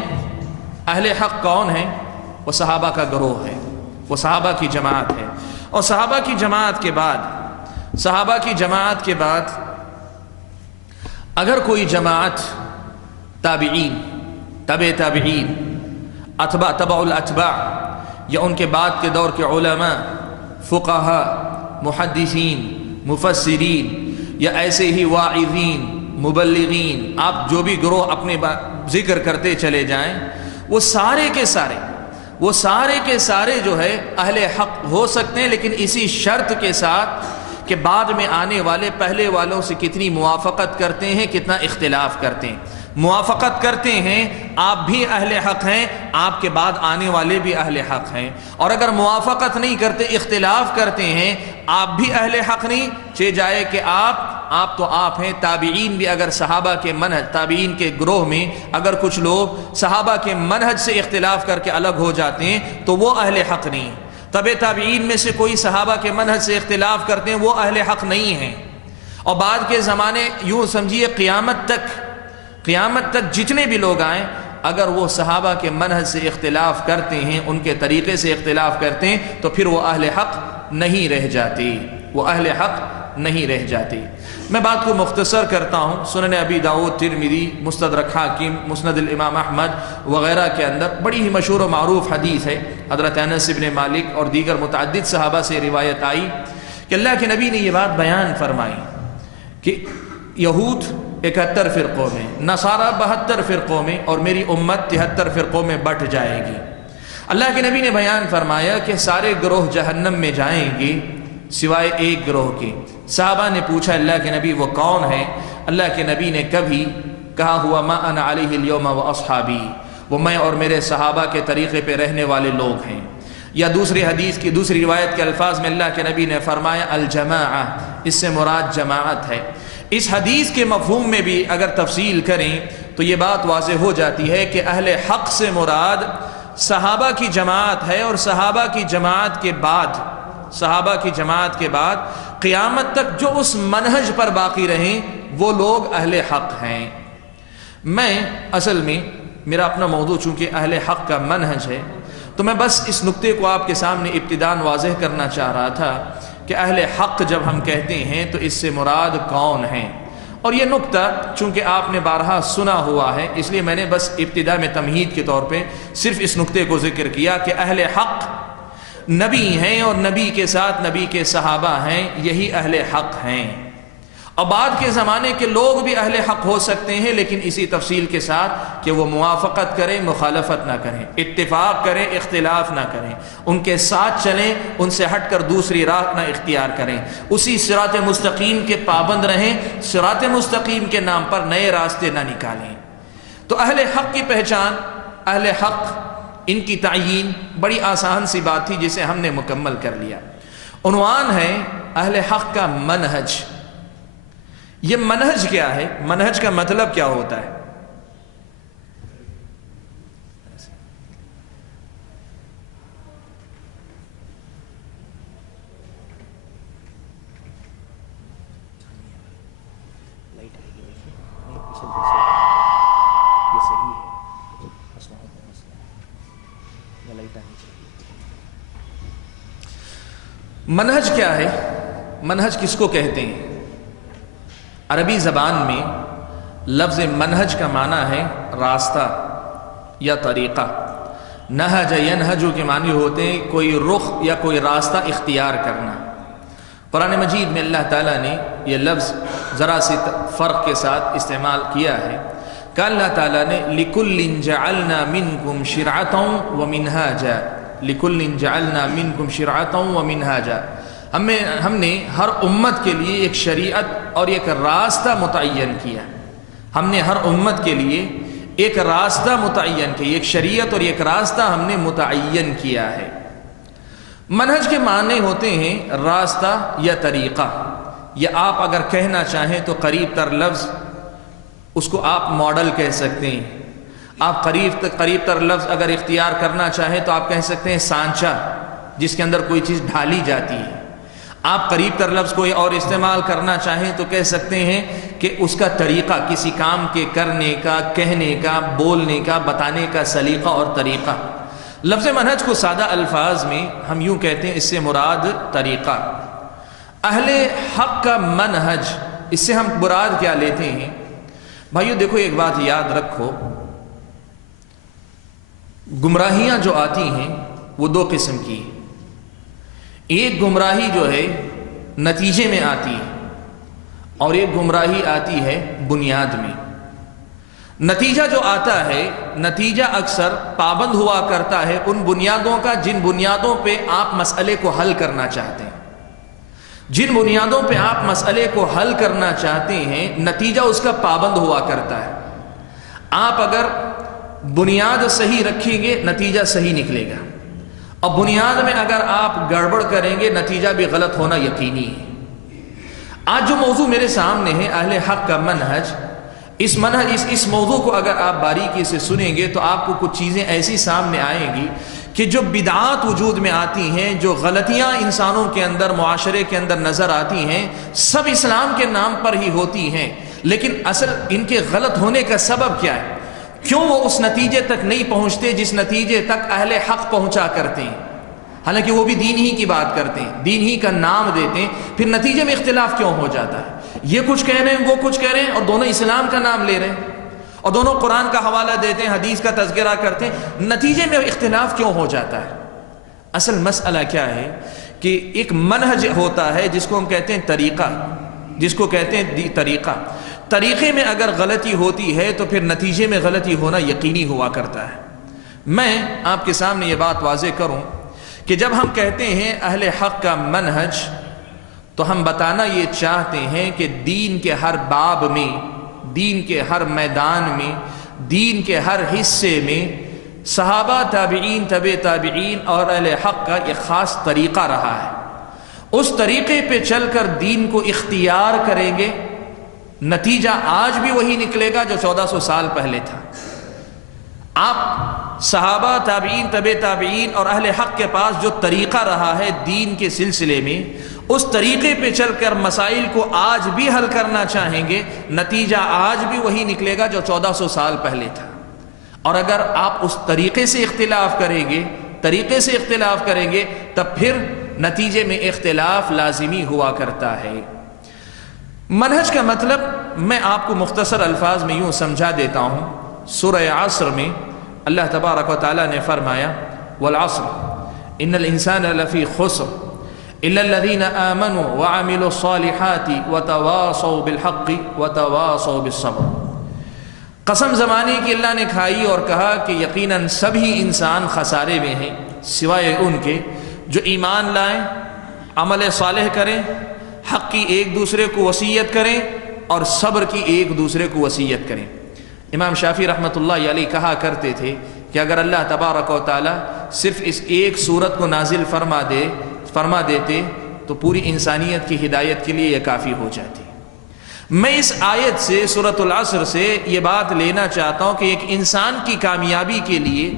اہل حق کون ہیں؟ وہ صحابہ کا گروہ ہے، وہ صحابہ کی جماعت ہے۔ اور صحابہ کی جماعت کے بعد، صحابہ کی جماعت کے بعد اگر کوئی جماعت تابعین، تبع تابعین، اتباع، تبع الاتباع، یا ان کے بعد کے دور کے علماء، فقہاء، محدثین، مفسرین، یا ایسے ہی واعظین، مبلغین، آپ جو بھی گروہ اپنے ذکر کرتے چلے جائیں، وہ سارے کے سارے جو ہے اہل حق ہو سکتے ہیں، لیکن اسی شرط کے ساتھ کہ بعد میں آنے والے پہلے والوں سے کتنی موافقت کرتے ہیں، کتنا اختلاف کرتے ہیں۔ موافقت کرتے ہیں، آپ بھی اہل حق ہیں، آپ کے بعد آنے والے بھی اہل حق ہیں، اور اگر موافقت نہیں کرتے، اختلاف کرتے ہیں، آپ بھی اہل حق نہیں، چہ جائے کہ آپ تو آپ ہیں۔ تابعین بھی اگر صحابہ کے منہج، تابعین کے گروہ میں اگر کچھ لوگ صحابہ کے منہج سے اختلاف کر کے الگ ہو جاتے ہیں تو وہ اہل حق نہیں۔ تبع تابعین میں سے کوئی صحابہ کے منہج سے اختلاف کرتے ہیں، وہ اہل حق نہیں ہیں۔ اور بعد کے زمانے یوں سمجھیے قیامت تک جتنے بھی لوگ آئیں، اگر وہ صحابہ کے منہج سے اختلاف کرتے ہیں، ان کے طریقے سے اختلاف کرتے ہیں، تو پھر وہ اہل حق نہیں رہ جاتی، وہ اہل حق نہیں رہ جاتی۔ میں بات کو مختصر کرتا ہوں۔ سنن ابی داؤد، ترمذی، مستدرک حاکم، مسند الامام احمد وغیرہ کے اندر بڑی ہی مشہور و معروف حدیث ہے، حضرت انس بن مالک اور دیگر متعدد صحابہ سے روایت آئی کہ اللہ کے نبی نے یہ بات بیان فرمائی کہ یہود 71 فرقوں میں، نصارہ 72 فرقوں میں، اور میری امت 73 فرقوں میں بٹ جائے گی۔ اللہ کے نبی نے بیان فرمایا کہ سارے گروہ جہنم میں جائیں گے سوائے ایک گروہ کے۔ صحابہ نے پوچھا اللہ کے نبی وہ کون ہے؟ اللہ کے نبی نے کبھی کہا ہوا ما انا علیہ اليوم واصحابی، وہ میں اور میرے صحابہ کے طریقے پہ رہنے والے لوگ ہیں۔ یا دوسری حدیث کی دوسری روایت کے الفاظ میں اللہ کے نبی نے فرمایا الجماعہ، اس سے مراد جماعت ہے۔ اس حدیث کے مفہوم میں بھی اگر تفصیل کریں تو یہ بات واضح ہو جاتی ہے کہ اہل حق سے مراد صحابہ کی جماعت ہے، اور صحابہ کی جماعت کے بعد قیامت تک جو اس منہج پر باقی رہیں وہ لوگ اہل حق ہیں۔ میں اصل میں میرا اپنا موضوع چونکہ اہل حق کا منہج ہے، تو میں بس اس نقطے کو آپ کے سامنے ابتداً واضح کرنا چاہ رہا تھا کہ اہل حق جب ہم کہتے ہیں تو اس سے مراد کون ہیں۔ اور یہ نقطہ چونکہ آپ نے بارہا سنا ہوا ہے، اس لیے میں نے بس ابتدا میں تمہید کے طور پہ صرف اس نقطے کو ذکر کیا کہ اہل حق نبی ہیں، اور نبی کے ساتھ نبی کے صحابہ ہیں، یہی اہل حق ہیں۔ اور بعد کے زمانے کے لوگ بھی اہل حق ہو سکتے ہیں، لیکن اسی تفصیل کے ساتھ کہ وہ موافقت کریں، مخالفت نہ کریں، اتفاق کریں، اختلاف نہ کریں، ان کے ساتھ چلیں، ان سے ہٹ کر دوسری راہ نہ اختیار کریں، اسی صراط مستقیم کے پابند رہیں، صراط مستقیم کے نام پر نئے راستے نہ نکالیں۔ تو اہل حق کی پہچان، اہل حق، ان کی تعیین بڑی آسان سی بات تھی جسے ہم نے مکمل کر لیا۔ عنوان ہے اہل حق کا منہج۔ یہ منہج کیا ہے؟ منہج کا مطلب کیا ہوتا ہے؟ منہج کیا ہے؟ منہج کس کو کہتے ہیں؟ عربی زبان میں لفظ منہج کا معنی ہے راستہ یا طریقہ۔ نہج ینہج کے معنی ہوتے ہیں کوئی رخ یا کوئی راستہ اختیار کرنا۔ قرآن مجید میں اللہ تعالیٰ نے یہ لفظ ذرا سی فرق کے ساتھ استعمال کیا ہے کہ اللہ تعالیٰ نے لِكُلٍّ جَعَلْنَا مِنْكُمْ شِرْعَةً وَمِنْهَاجًا، لِكُلٍّ جَعَلْنَا مِنْكُمْ شِرْعَةً وَمِنْهَاجًا، ہم نے ہر امت کے لیے ایک شریعت اور ایک راستہ متعین کیا۔ ہم نے ہر امت کے لیے ایک راستہ متعین کیا، ایک شریعت اور ایک راستہ ہم نے متعین کیا ہے۔ منہج کے معنی ہوتے ہیں راستہ یا طریقہ، یا آپ اگر کہنا چاہیں تو قریب تر لفظ اس کو آپ ماڈل کہہ سکتے ہیں۔ آپ قریب تر لفظ اگر اختیار کرنا چاہیں تو آپ کہہ سکتے ہیں سانچہ، جس کے اندر کوئی چیز ڈھالی جاتی ہے۔ آپ قریب تر لفظ کوئی اور استعمال کرنا چاہیں تو کہہ سکتے ہیں کہ اس کا طریقہ، کسی کام کے کرنے کا، کہنے کا، بولنے کا، بتانے کا سلیقہ اور طریقہ۔ لفظ منہج کو سادہ الفاظ میں ہم یوں کہتے ہیں، اس سے مراد طریقہ۔ اہل حق کا منہج، اس سے ہم مراد کیا لیتے ہیں؟ بھائیو دیکھو، ایک بات یاد رکھو، گمراہیاں جو آتی ہیں وہ دو قسم کی ہیں۔ ایک گمراہی جو ہے نتیجے میں آتی ہے، اور ایک گمراہی آتی ہے بنیاد میں۔ نتیجہ جو آتا ہے، نتیجہ اکثر پابند ہوا کرتا ہے ان بنیادوں کا جن بنیادوں پہ آپ مسئلے کو حل کرنا چاہتے ہیں۔ جن بنیادوں پہ آپ مسئلے کو حل کرنا چاہتے ہیں، نتیجہ اس کا پابند ہوا کرتا ہے۔ آپ اگر بنیاد صحیح رکھیں گے، نتیجہ صحیح نکلے گا، اور بنیاد میں اگر آپ گڑبڑ کریں گے، نتیجہ بھی غلط ہونا یقینی ہے۔ آج جو موضوع میرے سامنے ہے، اہل حق کا منہج، اس موضوع کو اگر آپ باریکی سے سنیں گے تو آپ کو کچھ چیزیں ایسی سامنے آئیں گی کہ جو بدعات وجود میں آتی ہیں، جو غلطیاں انسانوں کے اندر، معاشرے کے اندر نظر آتی ہیں، سب اسلام کے نام پر ہی ہوتی ہیں، لیکن اصل ان کے غلط ہونے کا سبب کیا ہے؟ کیوں وہ اس نتیجے تک نہیں پہنچتے جس نتیجے تک اہل حق پہنچا کرتے ہیں؟ حالانکہ وہ بھی دین ہی کی بات کرتے ہیں، دین ہی کا نام دیتے ہیں، پھر نتیجے میں اختلاف کیوں ہو جاتا ہے؟ یہ کچھ کہہ رہے ہیں، وہ کچھ کہہ رہے ہیں، اور دونوں اسلام کا نام لے رہے ہیں، اور دونوں قرآن کا حوالہ دیتے ہیں، حدیث کا تذکرہ کرتے ہیں، نتیجے میں اختلاف کیوں ہو جاتا ہے؟ اصل مسئلہ کیا ہے کہ ایک منہج ہوتا ہے جس کو ہم کہتے ہیں طریقہ، جس کو کہتے ہیں طریقہ۔ طریقے میں اگر غلطی ہوتی ہے تو پھر نتیجے میں غلطی ہونا یقینی ہوا کرتا ہے۔ میں آپ کے سامنے یہ بات واضح کروں کہ جب ہم کہتے ہیں اہل حق کا منہج، تو ہم بتانا یہ چاہتے ہیں کہ دین کے ہر باب میں، دین کے ہر میدان میں، دین کے ہر حصے میں صحابہ، تابعین، تبع تابعین اور اہل حق کا ایک خاص طریقہ رہا ہے۔ اس طریقے پہ چل کر دین کو اختیار کریں گے، نتیجہ آج بھی وہی نکلے گا جو 1400 سال پہلے تھا۔ آپ صحابہ، تابعین، تبع تابعین اور اہل حق کے پاس جو طریقہ رہا ہے دین کے سلسلے میں، اس طریقے پہ چل کر مسائل کو آج بھی حل کرنا چاہیں گے، نتیجہ آج بھی وہی نکلے گا جو 1400 سال پہلے تھا۔ اور اگر آپ اس طریقے سے اختلاف کریں گے تب پھر نتیجے میں اختلاف لازمی ہوا کرتا ہے۔ منہج کا مطلب میں آپ کو مختصر الفاظ میں یوں سمجھا دیتا ہوں۔ سورہ عصر میں اللہ تبارک و تعالیٰ نے فرمایا والعصر ان الانسان لفی خسر، إلا الذين آمنوا وعملوا الصالحات وتواصوا بالحق وتواصوا بالصبر. قسم زمانے کی اللہ نے کھائی اور کہا کہ یقیناً سبھی انسان خسارے میں ہیں سوائے ان کے جو ایمان لائیں، عمل صالح کریں، حق کی ایک دوسرے کو وصیت کریں اور صبر کی ایک دوسرے کو وصیت کریں. امام شافعی رحمۃ اللہ علیہ کہا کرتے تھے کہ اگر اللہ تبارک و تعالی صرف اس ایک سورت کو نازل فرما دیتے تو پوری انسانیت کی ہدایت کے لیے یہ کافی ہو جاتی. میں اس آیت سے سورۃ العصر سے یہ بات لینا چاہتا ہوں کہ ایک انسان کی کامیابی کے لیے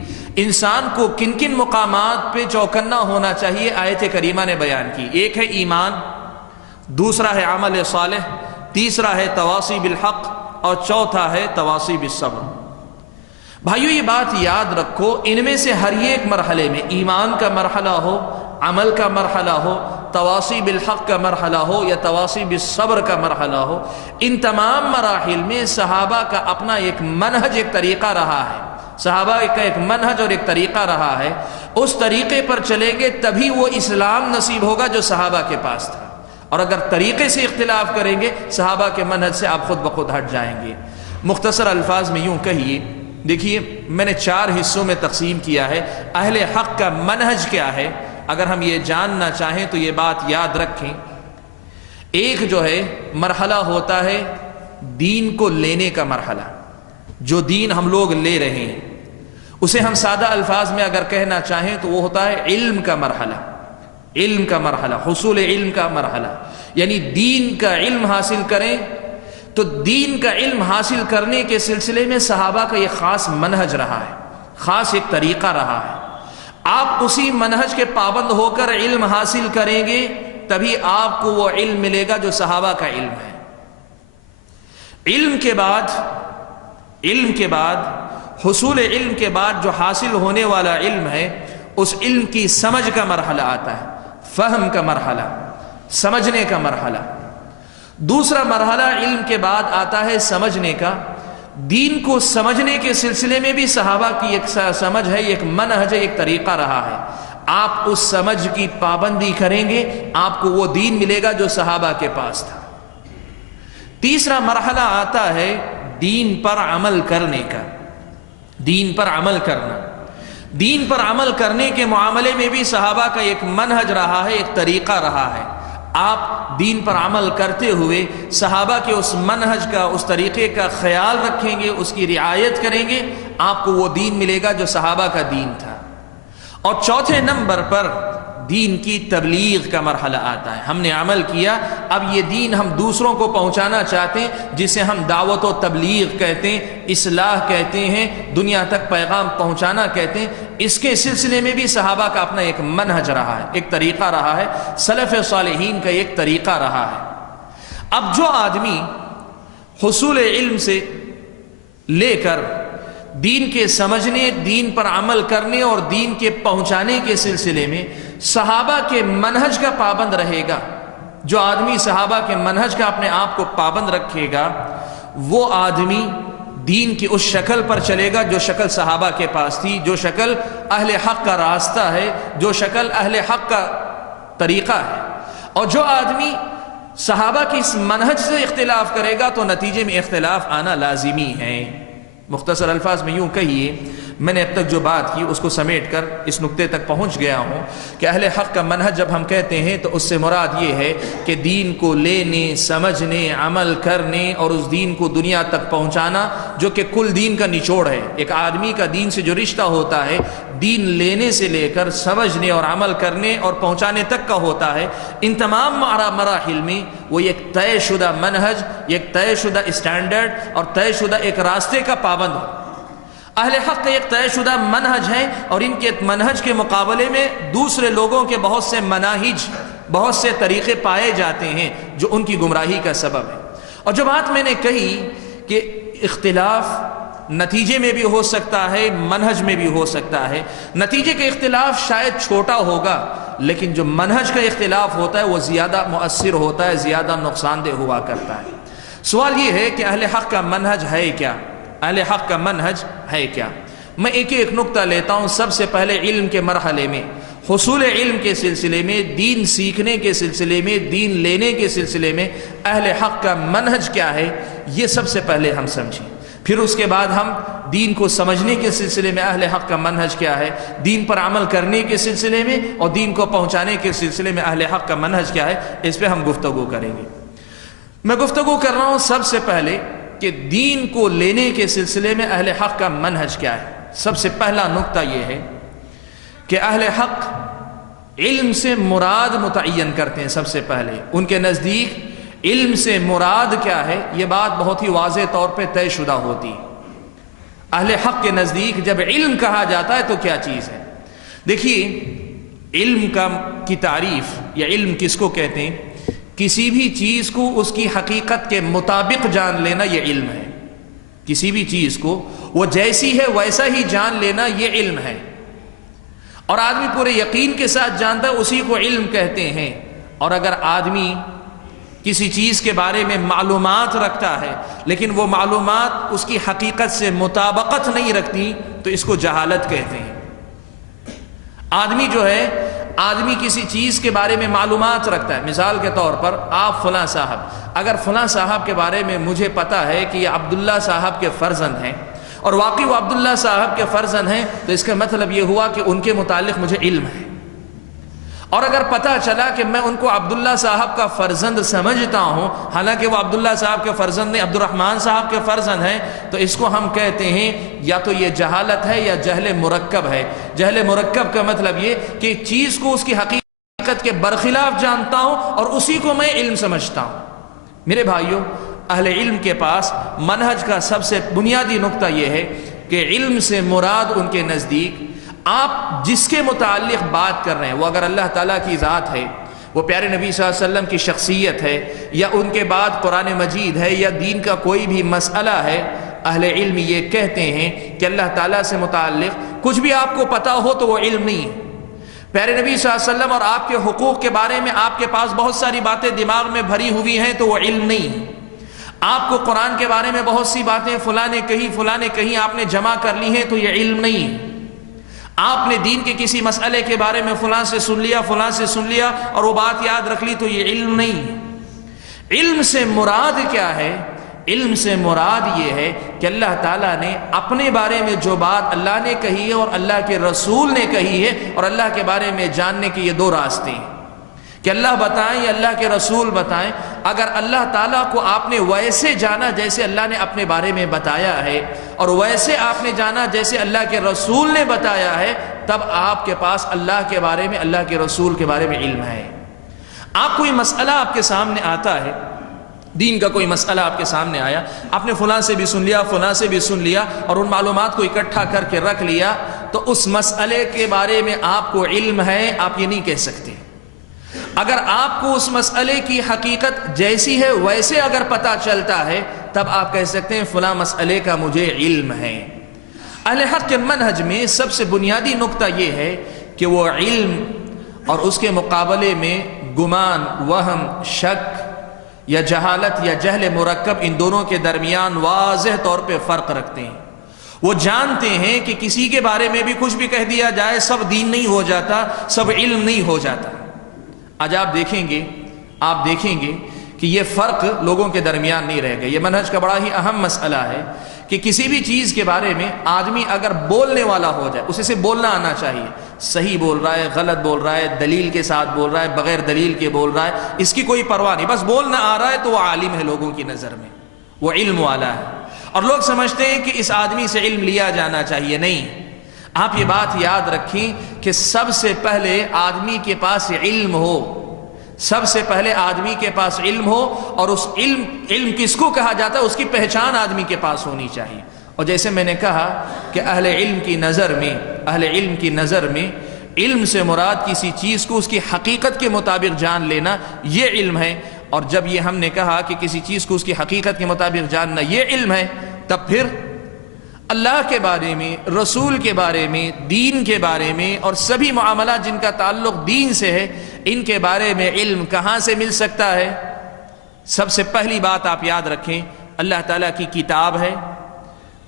انسان کو کن کن مقامات پہ چوکنا ہونا چاہیے آیت کریمہ نے بیان کی. ایک ہے ایمان، دوسرا ہے عمل صالح، تیسرا ہے تواصی بالحق اور چوتھا ہے تواصی بالصبر. بھائیو یہ بات یاد رکھو، ان میں سے ہر ایک مرحلے میں، ایمان کا مرحلہ ہو، عمل کا مرحلہ ہو، تواصی بالحق کا مرحلہ ہو یا تواصی بالصبر کا مرحلہ ہو، ان تمام مراحل میں صحابہ کا اپنا ایک منہج، ایک طریقہ رہا ہے. صحابہ کا ایک منہج اور ایک طریقہ رہا ہے. اس طریقے پر چلیں گے تبھی وہ اسلام نصیب ہوگا جو صحابہ کے پاس تھا. اور اگر طریقے سے اختلاف کریں گے صحابہ کے منہج سے آپ خود بخود ہٹ جائیں گے. مختصر الفاظ میں یوں کہیے، دیکھیے میں نے 4 حصوں میں تقسیم کیا ہے. اہل حق کا منہج کیا ہے، اگر ہم یہ جاننا چاہیں تو یہ بات یاد رکھیں. ایک جو ہے مرحلہ ہوتا ہے دین کو لینے کا مرحلہ، جو دین ہم لوگ لے رہے ہیں اسے ہم سادہ الفاظ میں اگر کہنا چاہیں تو وہ ہوتا ہے علم کا مرحلہ. علم کا مرحلہ، حصول علم کا مرحلہ، یعنی دین کا علم حاصل کریں. تو دین کا علم حاصل کرنے کے سلسلے میں صحابہ کا یہ خاص منہج رہا ہے، خاص ایک طریقہ رہا ہے. آپ اسی منہج کے پابند ہو کر علم حاصل کریں گے تبھی آپ کو وہ علم ملے گا جو صحابہ کا علم ہے. علم کے بعد حصول علم کے بعد جو حاصل ہونے والا علم ہے اس علم کی سمجھ کا مرحلہ آتا ہے، فہم کا مرحلہ، سمجھنے کا مرحلہ. دوسرا مرحلہ علم کے بعد آتا ہے سمجھنے کا. دین کو سمجھنے کے سلسلے میں بھی صحابہ کی ایک سمجھ ہے، ایک منہج ہے، ایک طریقہ رہا ہے. آپ اس سمجھ کی پابندی کریں گے آپ کو وہ دین ملے گا جو صحابہ کے پاس تھا. تیسرا مرحلہ آتا ہے دین پر عمل کرنے کا. دین پر عمل کرنا، دین پر عمل کرنے کے معاملے میں بھی صحابہ کا ایک منہج رہا ہے، ایک طریقہ رہا ہے. آپ دین پر عمل کرتے ہوئے صحابہ کے اس منہج کا، اس طریقے کا خیال رکھیں گے، اس کی رعایت کریں گے، آپ کو وہ دین ملے گا جو صحابہ کا دین تھا. اور چوتھے نمبر پر دین کی تبلیغ کا مرحلہ آتا ہے. ہم نے عمل کیا، اب یہ دین ہم دوسروں کو پہنچانا چاہتے ہیں، جسے ہم دعوت و تبلیغ کہتے ہیں، اصلاح کہتے ہیں، دنیا تک پیغام پہنچانا کہتے ہیں. اس کے سلسلے میں بھی صحابہ کا اپنا ایک منہج رہا ہے، ایک طریقہ رہا ہے، سلف صالحین کا ایک طریقہ رہا ہے. اب جو آدمی حصول علم سے لے کر دین کے سمجھنے، دین پر عمل کرنے اور دین کے پہنچانے کے سلسلے میں صحابہ کے منہج کا پابند رہے گا، جو آدمی صحابہ کے منہج کا اپنے آپ کو پابند رکھے گا، وہ آدمی دین کی اس شکل پر چلے گا جو شکل صحابہ کے پاس تھی، جو شکل اہل حق کا راستہ ہے، جو شکل اہل حق کا طریقہ ہے. اور جو آدمی صحابہ کی اس منہج سے اختلاف کرے گا تو نتیجے میں اختلاف آنا لازمی ہے. مختصر الفاظ میں یوں کہیے، میں نے اب تک جو بات کی اس کو سمیٹ کر اس نقطے تک پہنچ گیا ہوں کہ اہل حق کا منہج جب ہم کہتے ہیں تو اس سے مراد یہ ہے کہ دین کو لینے، سمجھنے، عمل کرنے اور اس دین کو دنیا تک پہنچانا، جو کہ کل دین کا نچوڑ ہے. ایک آدمی کا دین سے جو رشتہ ہوتا ہے، دین لینے سے لے کر سمجھنے اور عمل کرنے اور پہنچانے تک کا ہوتا ہے. ان تمام مراحل میں وہ ایک طے شدہ منہج، ایک طے شدہ اسٹینڈرڈ اور طے شدہ ایک راستے کا پابند ہو. اہل حق کا ایک طے شدہ منہج ہے اور ان کے منہج کے مقابلے میں دوسرے لوگوں کے بہت سے مناہج، بہت سے طریقے پائے جاتے ہیں جو ان کی گمراہی کا سبب ہے. اور جو بات میں نے کہی کہ اختلاف نتیجے میں بھی ہو سکتا ہے، منہج میں بھی ہو سکتا ہے. نتیجے کا اختلاف شاید چھوٹا ہوگا لیکن جو منہج کا اختلاف ہوتا ہے وہ زیادہ مؤثر ہوتا ہے، زیادہ نقصان دہ ہوا کرتا ہے. سوال یہ ہے کہ اہل حق کا منہج ہے کیا؟ اہل حق کا منہج ہے کیا؟ میں ایک ایک نقطہ لیتا ہوں. سب سے پہلے علم کے مرحلے میں حصول علم کے سلسلے میں، دین سیکھنے کے سلسلے میں، دین لینے کے سلسلے میں اہل حق کا منہج کیا ہے، یہ سب سے پہلے ہم سمجھیں. پھر اس کے بعد ہم دین کو سمجھنے کے سلسلے میں اہل حق کا منہج کیا ہے، دین پر عمل کرنے کے سلسلے میں اور دین کو پہنچانے کے سلسلے میں اہل حق کا منہج کیا ہے، اس پہ ہم گفتگو کریں گے. میں گفتگو کر رہا ہوں سب سے پہلے کہ دین کو لینے کے سلسلے میں اہل حق کا منہج کیا ہے. سب سے پہلا نقطہ یہ ہے کہ اہل حق علم سے مراد متعین کرتے ہیں. سب سے پہلے ان کے نزدیک علم سے مراد کیا ہے، یہ بات بہت ہی واضح طور پہ طے شدہ ہوتی ہے. اہل حق کے نزدیک جب علم کہا جاتا ہے تو کیا چیز ہے. دیکھیے، علم کی تعریف یا علم کس کو کہتے ہیں؟ کسی بھی چیز کو اس کی حقیقت کے مطابق جان لینا یہ علم ہے. کسی بھی چیز کو وہ جیسی ہے ویسا ہی جان لینا یہ علم ہے. اور آدمی پورے یقین کے ساتھ جانتا ہے، اسی کو علم کہتے ہیں. اور اگر آدمی کسی چیز کے بارے میں معلومات رکھتا ہے لیکن وہ معلومات اس کی حقیقت سے مطابقت نہیں رکھتی تو اس کو جہالت کہتے ہیں. آدمی کسی چیز کے بارے میں معلومات رکھتا ہے. مثال کے طور پر آپ فلاں صاحب، اگر فلاں صاحب کے بارے میں مجھے پتا ہے کہ یہ عبداللہ صاحب کے فرزند ہیں اور واقعی وہ عبداللہ صاحب کے فرزند ہیں، تو اس کا مطلب یہ ہوا کہ ان کے متعلق مجھے علم ہے. اور اگر پتہ چلا کہ میں ان کو عبداللہ صاحب کا فرزند سمجھتا ہوں حالانکہ وہ عبداللہ صاحب کے فرزند نہیں، عبد الرحمن صاحب کے فرزند ہیں، تو اس کو ہم کہتے ہیں یا تو یہ جہالت ہے یا جہل مرکب ہے. جہل مرکب کا مطلب یہ کہ چیز کو اس کی حقیقت کے برخلاف جانتا ہوں اور اسی کو میں علم سمجھتا ہوں. میرے بھائیوں، اہل علم کے پاس منہج کا سب سے بنیادی نقطہ یہ ہے کہ علم سے مراد ان کے نزدیک آپ جس کے متعلق بات کر رہے ہیں، وہ اگر اللہ تعالیٰ کی ذات ہے، وہ پیارے نبی صلی اللہ علیہ وسلم کی شخصیت ہے، یا ان کے بعد قرآن مجید ہے، یا دین کا کوئی بھی مسئلہ ہے، اہل علم یہ کہتے ہیں کہ اللہ تعالیٰ سے متعلق کچھ بھی آپ کو پتا ہو تو وہ علم نہیں ہے. پیارے نبی صلی اللہ علیہ وسلم اور آپ کے حقوق کے بارے میں آپ کے پاس بہت ساری باتیں دماغ میں بھری ہوئی ہیں تو وہ علم نہیں ہے. آپ کو قرآن کے بارے میں بہت سی باتیں فلاں نے کہیں آپ نے جمع کر لی ہیں تو یہ علم نہیں ہے. آپ نے دین کے کسی مسئلے کے بارے میں فلاں سے سن لیا اور وہ بات یاد رکھ لی تو یہ علم نہیں ہے. علم سے مراد کیا ہے؟ علم سے مراد یہ ہے کہ اللہ تعالیٰ نے اپنے بارے میں جو بات اللہ نے کہی ہے اور اللہ کے رسول نے کہی ہے، اور اللہ کے بارے میں جاننے کے یہ دو راستے ہیں کہ اللہ بتائیں یا اللہ کے رسول بتائیں. اگر اللہ تعالیٰ کو آپ نے ویسے جانا جیسے اللہ نے اپنے بارے میں بتایا ہے اور ویسے آپ نے جانا جیسے اللہ کے رسول نے بتایا ہے، تب آپ کے پاس اللہ کے بارے میں، اللہ کے رسول کے بارے میں علم ہے. آپ کوئی مسئلہ آپ کے سامنے آتا ہے، دین کا کوئی مسئلہ آپ کے سامنے آیا، آپ نے فلاں سے بھی سن لیا، فلاں سے بھی سن لیا اور ان معلومات کو اکٹھا کر کے رکھ لیا، تو اس مسئلے کے بارے میں آپ کو علم ہے، آپ یہ نہیں کہہ سکتے. اگر آپ کو اس مسئلے کی حقیقت جیسی ہے ویسے اگر پتہ چلتا ہے تب آپ کہہ سکتے ہیں فلاں مسئلے کا مجھے علم ہے. اہل حق کے منہج میں سب سے بنیادی نقطہ یہ ہے کہ وہ علم اور اس کے مقابلے میں گمان، وہم، شک یا جہالت یا جہل مرکب، ان دونوں کے درمیان واضح طور پہ فرق رکھتے ہیں. وہ جانتے ہیں کہ کسی کے بارے میں بھی کچھ بھی کہہ دیا جائے سب دین نہیں ہو جاتا، سب علم نہیں ہو جاتا. آج آپ دیکھیں گے کہ یہ فرق لوگوں کے درمیان نہیں رہ گا. یہ منہج کا بڑا ہی اہم مسئلہ ہے کہ کسی بھی چیز کے بارے میں آدمی اگر بولنے والا ہو جائے، اسے سے بولنا آنا چاہیے. صحیح بول رہا ہے، غلط بول رہا ہے، دلیل کے ساتھ بول رہا ہے، بغیر دلیل کے بول رہا ہے، اس کی کوئی پرواہ نہیں، بس بولنا آ رہا ہے تو وہ عالم ہے. لوگوں کی نظر میں وہ علم والا ہے اور لوگ سمجھتے ہیں کہ اس آدمی سے علم لیا جانا چاہیے. نہیں، آپ یہ بات یاد رکھیں کہ سب سے پہلے آدمی کے پاس علم ہو، سب سے پہلے آدمی کے پاس علم ہو، اور اس علم کس کو کہا جاتا ہے اس کی پہچان آدمی کے پاس ہونی چاہیے. اور جیسے میں نے کہا کہ اہل علم کی نظر میں علم سے مراد کسی چیز کو اس کی حقیقت کے مطابق جان لینا یہ علم ہے. اور جب یہ ہم نے کہا کہ کسی چیز کو اس کی حقیقت کے مطابق جاننا یہ علم ہے، تب پھر اللہ کے بارے میں، رسول کے بارے میں، دین کے بارے میں اور سبھی معاملات جن کا تعلق دین سے ہے، ان کے بارے میں علم کہاں سے مل سکتا ہے؟ سب سے پہلی بات آپ یاد رکھیں، اللہ تعالیٰ کی کتاب ہے،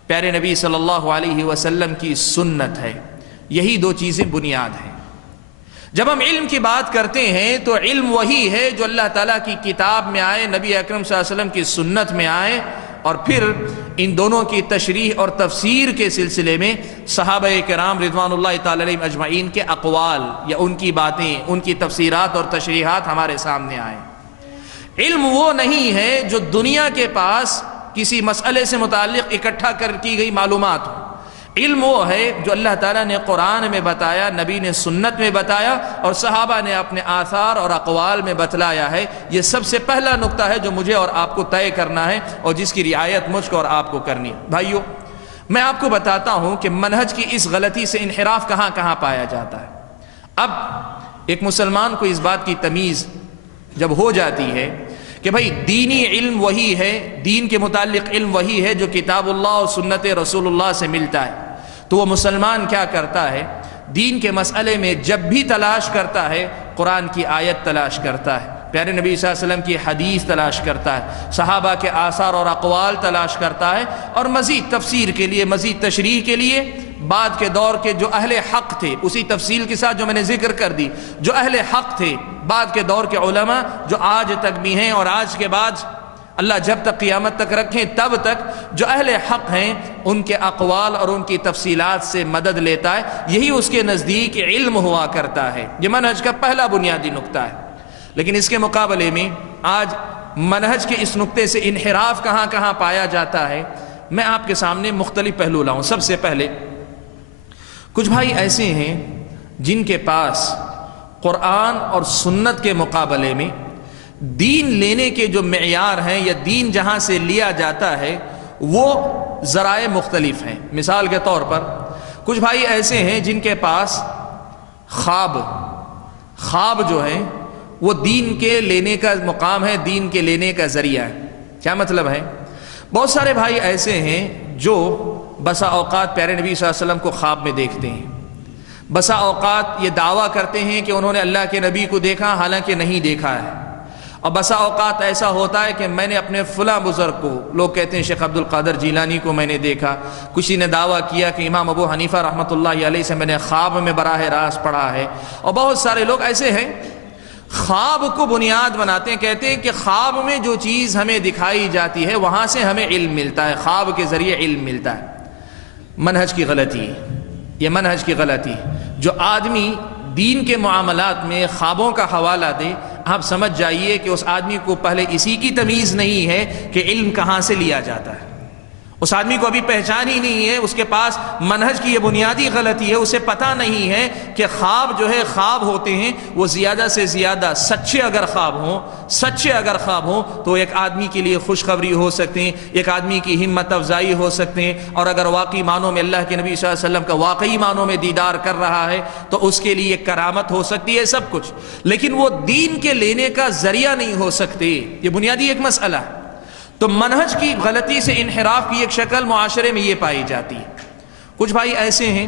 پیارے نبی صلی اللہ علیہ وسلم کی سنت ہے. یہی دو چیزیں بنیاد ہیں. جب ہم علم کی بات کرتے ہیں تو علم وہی ہے جو اللہ تعالیٰ کی کتاب میں آئے، نبی اکرم صلی اللہ علیہ وسلم کی سنت میں آئے، اور پھر ان دونوں کی تشریح اور تفسیر کے سلسلے میں صحابہ کرام رضوان اللہ تعالی علیہم اجمعین کے اقوال یا ان کی باتیں، ان کی تفسیرات اور تشریحات ہمارے سامنے آئیں۔ علم وہ نہیں ہے جو دنیا کے پاس کسی مسئلے سے متعلق اکٹھا کی گئی معلومات ہو۔ علم وہ ہے جو اللہ تعالیٰ نے قرآن میں بتایا، نبی نے سنت میں بتایا، اور صحابہ نے اپنے آثار اور اقوال میں بتلایا ہے۔ یہ سب سے پہلا نقطہ ہے جو مجھے اور آپ کو طے کرنا ہے، اور جس کی رعایت مجھ کو اور آپ کو کرنی ہے۔ بھائیو، میں آپ کو بتاتا ہوں کہ منہج کی اس غلطی سے انحراف کہاں کہاں پایا جاتا ہے۔ اب ایک مسلمان کو اس بات کی تمیز جب ہو جاتی ہے کہ بھائی دینی علم وہی ہے، دین کے متعلق علم وہی ہے جو کتاب اللہ اور سنت رسول اللہ سے ملتا ہے، تو وہ مسلمان کیا کرتا ہے؟ دین کے مسئلے میں جب بھی تلاش کرتا ہے، قرآن کی آیت تلاش کرتا ہے، پیارے نبی صلی اللہ علیہ وسلم کی حدیث تلاش کرتا ہے، صحابہ کے آثار اور اقوال تلاش کرتا ہے، اور مزید تفسیر کے لیے، مزید تشریح کے لیے بعد کے دور کے جو اہل حق تھے، اسی تفصیل کے ساتھ جو میں نے ذکر کر دی، جو اہل حق تھے بعد کے دور کے علماء جو آج تک بھی ہیں اور آج کے بعد اللہ جب تک قیامت تک رکھیں تب تک جو اہل حق ہیں، ان کے اقوال اور ان کی تفصیلات سے مدد لیتا ہے۔ یہی اس کے نزدیک علم ہوا کرتا ہے۔ یہ منہج کا پہلا بنیادی نقطہ ہے۔ لیکن اس کے مقابلے میں آج منہج کے اس نقطے سے انحراف کہاں کہاں پایا جاتا ہے، میں آپ کے سامنے مختلف پہلو لاؤں۔ سب سے پہلے کچھ بھائی ایسے ہیں جن کے پاس قرآن اور سنت کے مقابلے میں دین لینے کے جو معیار ہیں یا دین جہاں سے لیا جاتا ہے وہ ذرائع مختلف ہیں۔ مثال کے طور پر کچھ بھائی ایسے ہیں جن کے پاس خواب جو ہے وہ دین کے لینے کا مقام ہے، دین کے لینے کا ذریعہ ہے۔ کیا مطلب ہے؟ بہت سارے بھائی ایسے ہیں جو بسا اوقات پیارے نبی صلی اللہ علیہ وسلم کو خواب میں دیکھتے ہیں، بسا اوقات یہ دعویٰ کرتے ہیں کہ انہوں نے اللہ کے نبی کو دیکھا، حالانکہ نہیں دیکھا ہے، اور بسا اوقات ایسا ہوتا ہے کہ میں نے اپنے فلاں بزرگ کو، لوگ کہتے ہیں شیخ عبد القادر جیلانی کو میں نے دیکھا، کسی نے دعویٰ کیا کہ امام ابو حنیفہ رحمۃ اللہ علیہ سے میں نے خواب میں براہ راست پڑھا ہے، اور بہت سارے لوگ ایسے ہیں خواب کو بنیاد بناتے ہیں، کہتے ہیں کہ خواب میں جو چیز ہمیں دکھائی جاتی ہے وہاں سے ہمیں علم ملتا ہے، خواب کے ذریعے علم ملتا ہے۔ منہج کی غلطی، یہ منہج کی غلطی، جو آدمی دین کے معاملات میں خوابوں کا حوالہ دے، آپ سمجھ جائیے کہ اس آدمی کو پہلے اسی کی تمیز نہیں ہے کہ علم کہاں سے لیا جاتا ہے، اس آدمی کو ابھی پہچان ہی نہیں ہے، اس کے پاس منہج کی یہ بنیادی غلطی ہے، اسے پتہ نہیں ہے کہ خواب جو ہے خواب ہوتے ہیں وہ زیادہ سے زیادہ سچے اگر خواب ہوں تو ایک آدمی کے لیے خوشخبری ہو سکتے ہیں، ایک آدمی کی ہمت افزائی ہو سکتے ہیں، اور اگر واقعی معنوں میں اللہ کے نبی صلی اللہ علیہ وسلم کا واقعی معنوں میں دیدار کر رہا ہے تو اس کے لیے ایک کرامت ہو سکتی ہے، سب کچھ، لیکن وہ دین کے لینے کا ذریعہ نہیں ہو سکتے۔ یہ بنیادی ایک مسئلہ ہے۔ تو منہج کی غلطی سے انحراف کی ایک شکل معاشرے میں یہ پائی جاتی ہے۔ کچھ بھائی ایسے ہیں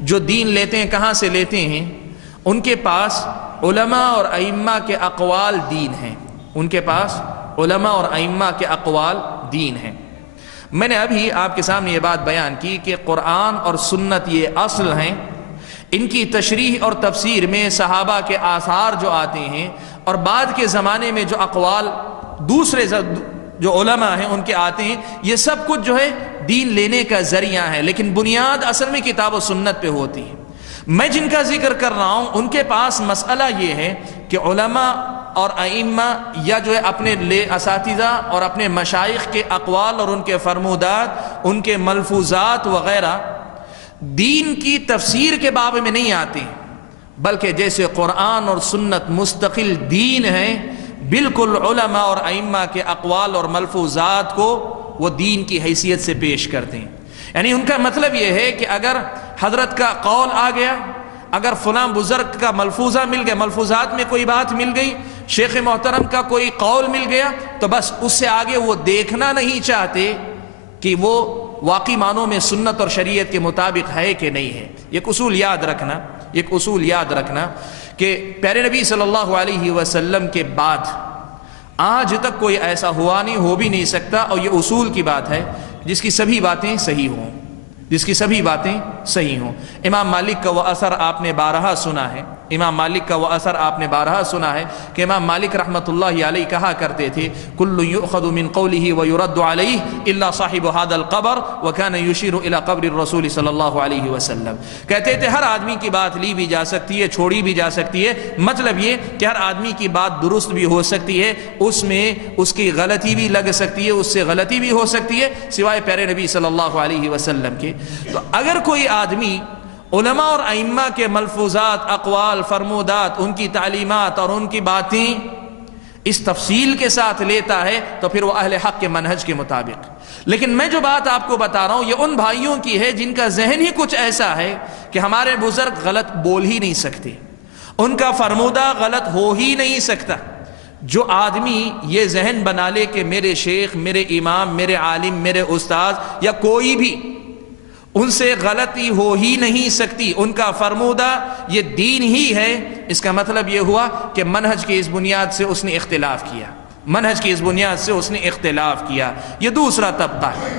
جو دین لیتے ہیں، کہاں سے لیتے ہیں؟ ان کے پاس علماء اور ائمہ کے اقوال دین ہیں، ان کے پاس علماء اور ائمہ کے اقوال دین ہیں۔ میں نے ابھی آپ کے سامنے یہ بات بیان کی کہ قرآن اور سنت یہ اصل ہیں، ان کی تشریح اور تفسیر میں صحابہ کے آثار جو آتے ہیں اور بعد کے زمانے میں جو اقوال دوسرے جو علماء ہیں ان کے آتے ہیں، یہ سب کچھ جو ہے دین لینے کا ذریعہ ہے، لیکن بنیاد اصل میں کتاب و سنت پہ ہوتی ہے۔ میں جن کا ذکر کر رہا ہوں ان کے پاس مسئلہ یہ ہے کہ علماء اور ائمہ یا جو ہے اپنے اساتذہ اور اپنے مشائخ کے اقوال اور ان کے فرمودات، ان کے ملفوظات وغیرہ دین کی تفسیر کے باب میں نہیں آتے، بلکہ جیسے قرآن اور سنت مستقل دین ہے، بالکل علماء اور ائمہ کے اقوال اور ملفوظات کو وہ دین کی حیثیت سے پیش کرتے ہیں۔ یعنی ان کا مطلب یہ ہے کہ اگر حضرت کا قول آ گیا، اگر فلاں بزرگ کا ملفوظہ مل گیا، ملفوظات میں کوئی بات مل گئی، شیخ محترم کا کوئی قول مل گیا، تو بس اس سے آگے وہ دیکھنا نہیں چاہتے کہ وہ واقعی معنوں میں سنت اور شریعت کے مطابق ہے کہ نہیں ہے۔ ایک اصول یاد رکھنا کہ پیارے نبی صلی اللہ علیہ وسلم کے بعد آج تک کوئی ایسا ہوا نہیں، ہو بھی نہیں سکتا، اور یہ اصول کی بات ہے جس کی سبھی باتیں صحیح ہوں، جس کی سبھی باتیں صحیح ہوں۔ امام مالک کا وہ اثر آپ نے بارہا سنا ہے، امام مالک کا وہ اثر آپ نے بارہا سنا ہے کہ امام مالک رحمۃ اللہ علیہ کہا کرتے تھے کل یؤخذ من قوله ويرد عليه الا صاحب هذا القبر وكان يشير الى قبر الرسول صلی اللہ علیہ وسلم۔ کہتے تھے ہر آدمی کی بات لی بھی جا سکتی ہے، چھوڑی بھی جا سکتی ہے، مطلب یہ کہ ہر آدمی کی بات درست بھی ہو سکتی ہے، اس میں اس کی غلطی بھی لگ سکتی ہے، اس سے غلطی بھی ہو سکتی ہے، سوائے پیارے نبی صلی اللہ علیہ وسلم کے۔ تو اگر کوئی آدمی علماء اور ائمہ کے ملفوظات، اقوال، فرمودات، ان کی تعلیمات اور ان کی باتیں اس تفصیل کے ساتھ لیتا ہے تو پھر وہ اہل حق کے منہج کے مطابق۔ لیکن میں جو بات آپ کو بتا رہا ہوں یہ ان بھائیوں کی ہے جن کا ذہن ہی کچھ ایسا ہے کہ ہمارے بزرگ غلط بول ہی نہیں سکتے، ان کا فرمودہ غلط ہو ہی نہیں سکتا۔ جو آدمی یہ ذہن بنا لے کہ میرے شیخ، میرے امام، میرے عالم، میرے استاذ یا کوئی بھی، ان سے غلطی ہو ہی نہیں سکتی، ان کا فرمودہ یہ دین ہی ہے، اس کا مطلب یہ ہوا کہ منہج کی اس بنیاد سے اس نے اختلاف کیا، منہج کی اس بنیاد سے اس نے اختلاف کیا۔ یہ دوسرا طبقہ ہے۔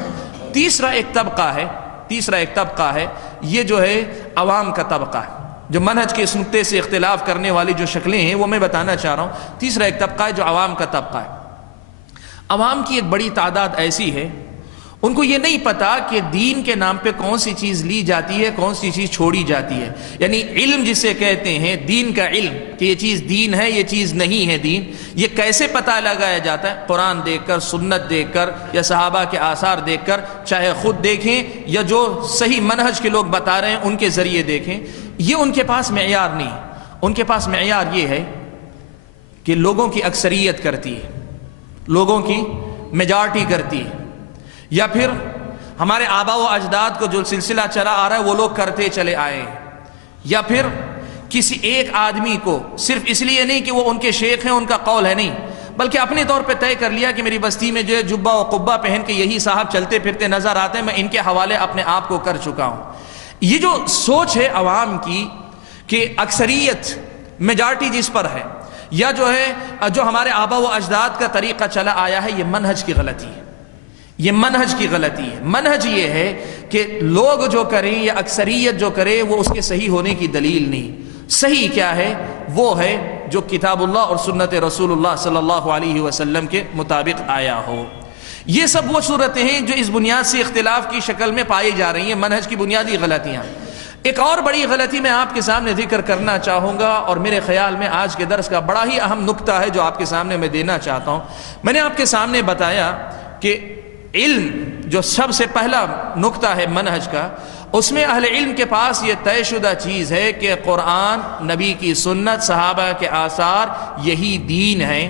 تیسرا ایک طبقہ ہے یہ جو ہے عوام کا طبقہ ہے، جو منہج کے اس نقطے سے اختلاف کرنے والی جو شکلیں ہیں وہ میں بتانا چاہ رہا ہوں۔ تیسرا ایک طبقہ ہے جو عوام کا طبقہ ہے۔ عوام کی ایک بڑی تعداد ایسی ہے ان کو یہ نہیں پتا کہ دین کے نام پہ کون سی چیز لی جاتی ہے، کون سی چیز چھوڑی جاتی ہے۔ یعنی علم جسے کہتے ہیں، دین کا علم، کہ یہ چیز دین ہے، یہ چیز نہیں ہے دین، یہ کیسے پتہ لگایا جاتا ہے؟ قرآن دیکھ کر، سنت دیکھ کر، یا صحابہ کے آثار دیکھ کر، چاہے خود دیکھیں یا جو صحیح منہج کے لوگ بتا رہے ہیں ان کے ذریعے دیکھیں۔ یہ ان کے پاس معیار نہیں، ان کے پاس معیار یہ ہے کہ لوگوں کی اکثریت کرتی ہے، لوگوں کی میجارٹی کرتی ہے، یا پھر ہمارے آبا و اجداد کو جو سلسلہ چلا آ رہا ہے وہ لوگ کرتے چلے آئے ہیں، یا پھر کسی ایک آدمی کو صرف اس لیے نہیں کہ وہ ان کے شیخ ہیں، ان کا قول ہے، نہیں، بلکہ اپنے طور پہ طے کر لیا کہ میری بستی میں جو ہے جبہ و قبہ پہن کے یہی صاحب چلتے پھرتے نظر آتے ہیں، میں ان کے حوالے اپنے آپ کو کر چکا ہوں۔ یہ جو سوچ ہے عوام کی کہ اکثریت، میجارٹی جس پر ہے، یا جو ہے جو ہمارے آبا و اجداد کا طریقہ چلا آیا ہے، یہ منہج کی غلطی ہے، یہ منہج کی غلطی ہے۔ منہج یہ ہے کہ لوگ جو کریں یا اکثریت جو کرے وہ اس کے صحیح ہونے کی دلیل نہیں۔ صحیح کیا ہے؟ وہ ہے جو کتاب اللہ اور سنت رسول اللہ صلی اللہ علیہ وسلم کے مطابق آیا ہو۔ یہ سب وہ صورتیں ہیں جو اس بنیاد سے اختلاف کی شکل میں پائی جا رہی ہیں، منہج کی بنیادی غلطیاں۔ ایک اور بڑی غلطی میں آپ کے سامنے ذکر کرنا چاہوں گا، اور میرے خیال میں آج کے درس کا بڑا ہی اہم نقطہ ہے جو آپ کے سامنے میں دینا چاہتا ہوں۔ میں نے آپ کے سامنے بتایا کہ علم جو سب سے پہلا نقطہ ہے منہج کا، اس میں اہل علم کے پاس یہ طے شدہ چیز ہے کہ قرآن، نبی کی سنت، صحابہ کے آثار یہی دین ہے۔